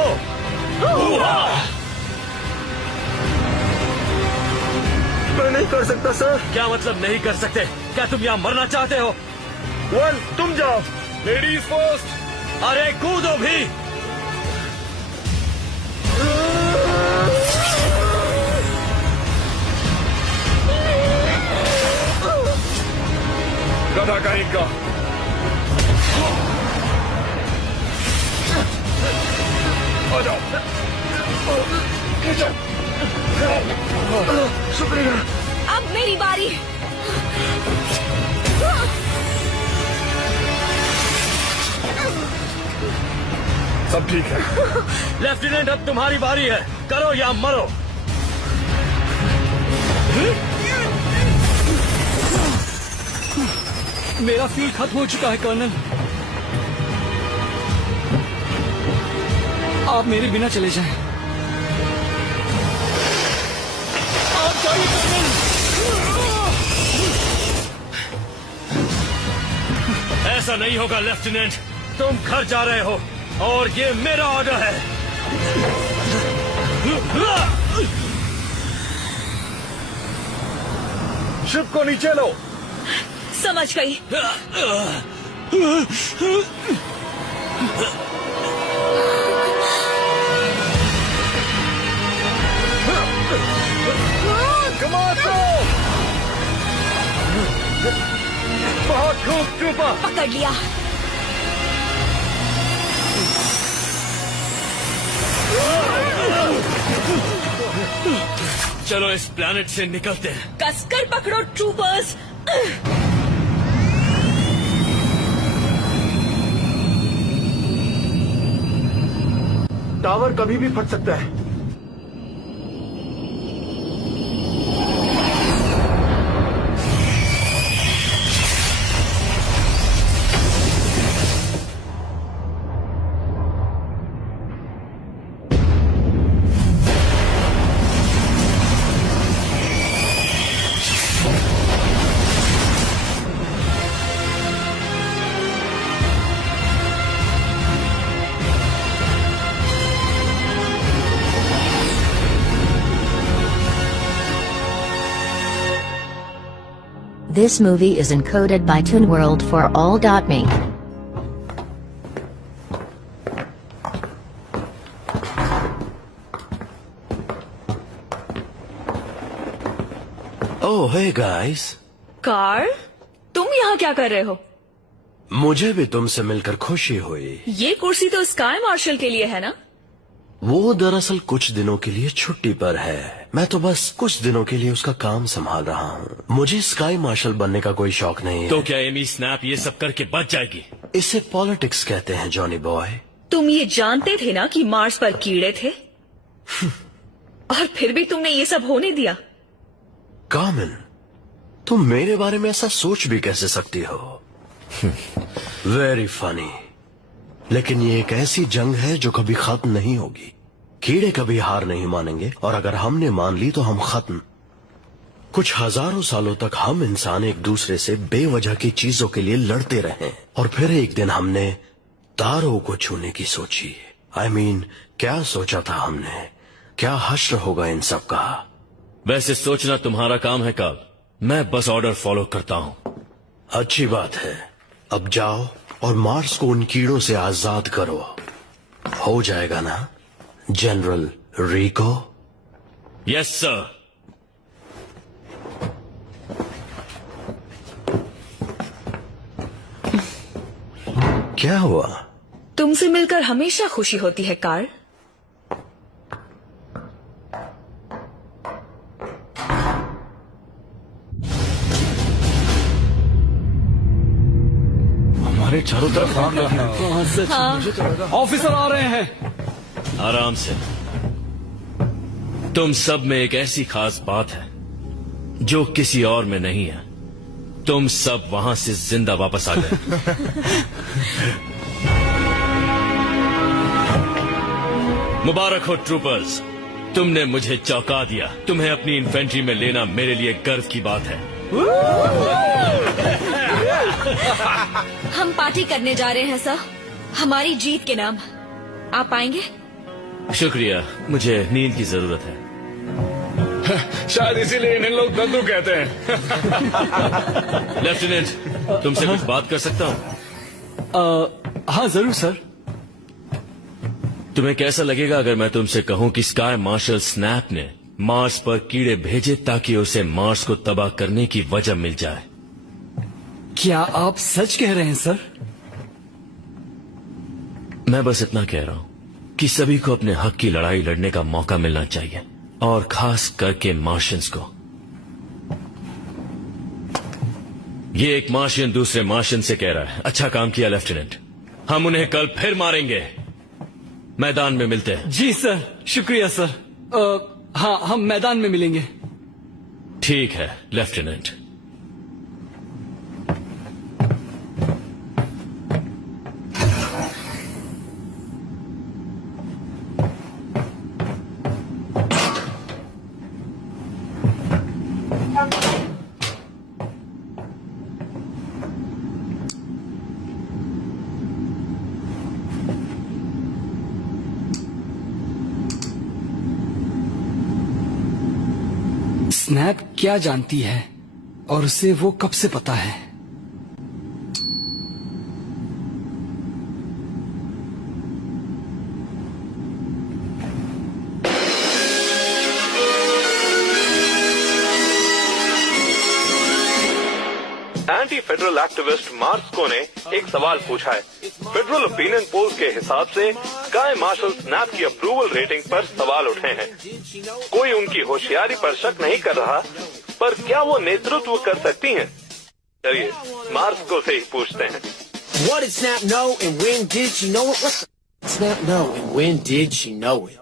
मैं नहीं कर सकता सर। क्या मतलब नहीं कर सकते? क्या तुम यहाँ मरना चाहते हो? वन, तुम जाओ। Ladies first. अरे कूदो भी। गधा कहीं का। आ जाओ। शुक्रिया। अब मेरी बारी। सब ठीक है। लेफ्टिनेंट, अब तुम्हारी बारी है। करो या मरो। मेरा फ्यूल खत्म हो चुका है कर्नल। आप मेरे बिना चले जाएं। नहीं होगा लेफ्टिनेंट। तुम घर जा रहे हो और ये मेरा ऑर्डर है। शिप को नीचे लो। समझ गई। बहुत खूब ट्रूपर। पकड़ लिया। चलो इस प्लैनेट से निकलते हैं। कसकर पकड़ो ट्रूपर्स। टावर कभी भी फट सकता है। This movie is encoded by ToonWorld for all.me. Oh, hey guys. Carl, तुम यहाँ क्या कर रहे हो? मुझे भी तुमसे मिलकर खुशी हुई। ये कुर्सी तो स्काई मार्शल के लिए है ना? वो दरअसल कुछ दिनों के लिए छुट्टी पर है। मैं तो बस कुछ दिनों के लिए उसका काम संभाल रहा हूँ। मुझे स्काई मार्शल बनने का कोई शौक नहीं है। तो क्या एमी स्नैप ये सब करके बच जाएगी? इसे पॉलिटिक्स कहते हैं जॉनी बॉय। तुम ये जानते थे ना कि मार्स पर कीड़े थे? और फिर भी तुमने ये सब होने दिया? कामिन, तुम मेरे बारे में ऐसा सोच भी कैसे सकती हो? Very funny. लेकिन ये एक ऐसी जंग है जो कभी खत्म नहीं होगी। कीड़े कभी हार नहीं मानेंगे और अगर हमने मान ली तो हम खत्म। कुछ हजारों सालों तक हम इंसान एक दूसरे से बेवजह की चीजों के लिए लड़ते रहे और फिर एक दिन हमने तारों को छूने की सोची। I mean, क्या सोचा था हमने? क्या हश्र होगा इन सब का? वैसे सोचना तुम्हारा काम है कार्ल, मैं बस ऑर्डर फॉलो करता हूँ। अच्छी बात है। अब जाओ और मार्स को उन कीड़ों से आजाद करो। हो जाएगा ना जनरल रिको? Yes sir. क्या हुआ? तुमसे मिलकर हमेशा खुशी होती है कार्ल। हमारे चारों तरफ आग लगना। ऑफिसर आ रहे हैं। आराम से। तुम सब में एक ऐसी खास बात है जो किसी और में नहीं है। तुम सब वहां से जिंदा वापस आ गए। मुबारक हो ट्रूपर्स, तुमने मुझे चौंका दिया। तुम्हें अपनी इन्फेंट्री में लेना मेरे लिए गर्व की बात है। हम पार्टी करने जा रहे हैं सर, हमारी जीत के नाम। आप आएंगे? शुक्रिया, मुझे नींद की जरूरत है। शायद इसीलिए इन्हें लोग दद्दू कहते हैं। लेफ्टिनेंट, तुमसे कुछ बात कर सकता हूँ? हाँ जरूर सर। तुम्हें कैसा लगेगा अगर मैं तुमसे कहूं कि स्काई मार्शल स्नैप ने मार्स पर कीड़े भेजे ताकि उसे मार्स को तबाह करने की वजह मिल जाए? क्या आप सच कह रहे हैं सर? मैं बस इतना कह रहा हूं कि सभी को अपने हक की लड़ाई लड़ने का मौका मिलना चाहिए, और खास करके मार्शियंस को। ये एक मार्शियन दूसरे मार्शियन से कह रहा है। अच्छा काम किया लेफ्टिनेंट, हम उन्हें कल फिर मारेंगे। मैदान में मिलते हैं। जी सर, शुक्रिया सर। हाँ, हम मैदान में मिलेंगे। ठीक है लेफ्टिनेंट। स्नैप क्या जानती है और उसे वो कब से पता है? एंटी फेडरल एक्टिविस्ट मार्स्को ने एक सवाल पूछा है। फेडरल ओपिनियन पोल के हिसाब से स्काई मार्शल स्नैप की अप्रूवल रेटिंग पर सवाल उठे हैं। कोई उनकी होशियारी पर शक नहीं कर रहा, पर क्या वो नेतृत्व कर सकती हैं? चलिए मार्स्को से ही पूछते हैं। What did Snap know and when did she know it? What did Snap know and when did she know it?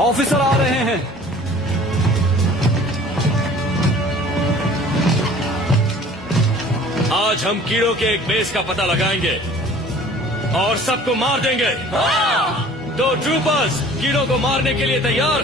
Officer आ रहे हैं। आज हम कीड़ों के एक बेस का पता लगाएंगे और सबको मार देंगे। तो ट्रूपर्स कीड़ों को मारने के लिए तैयार?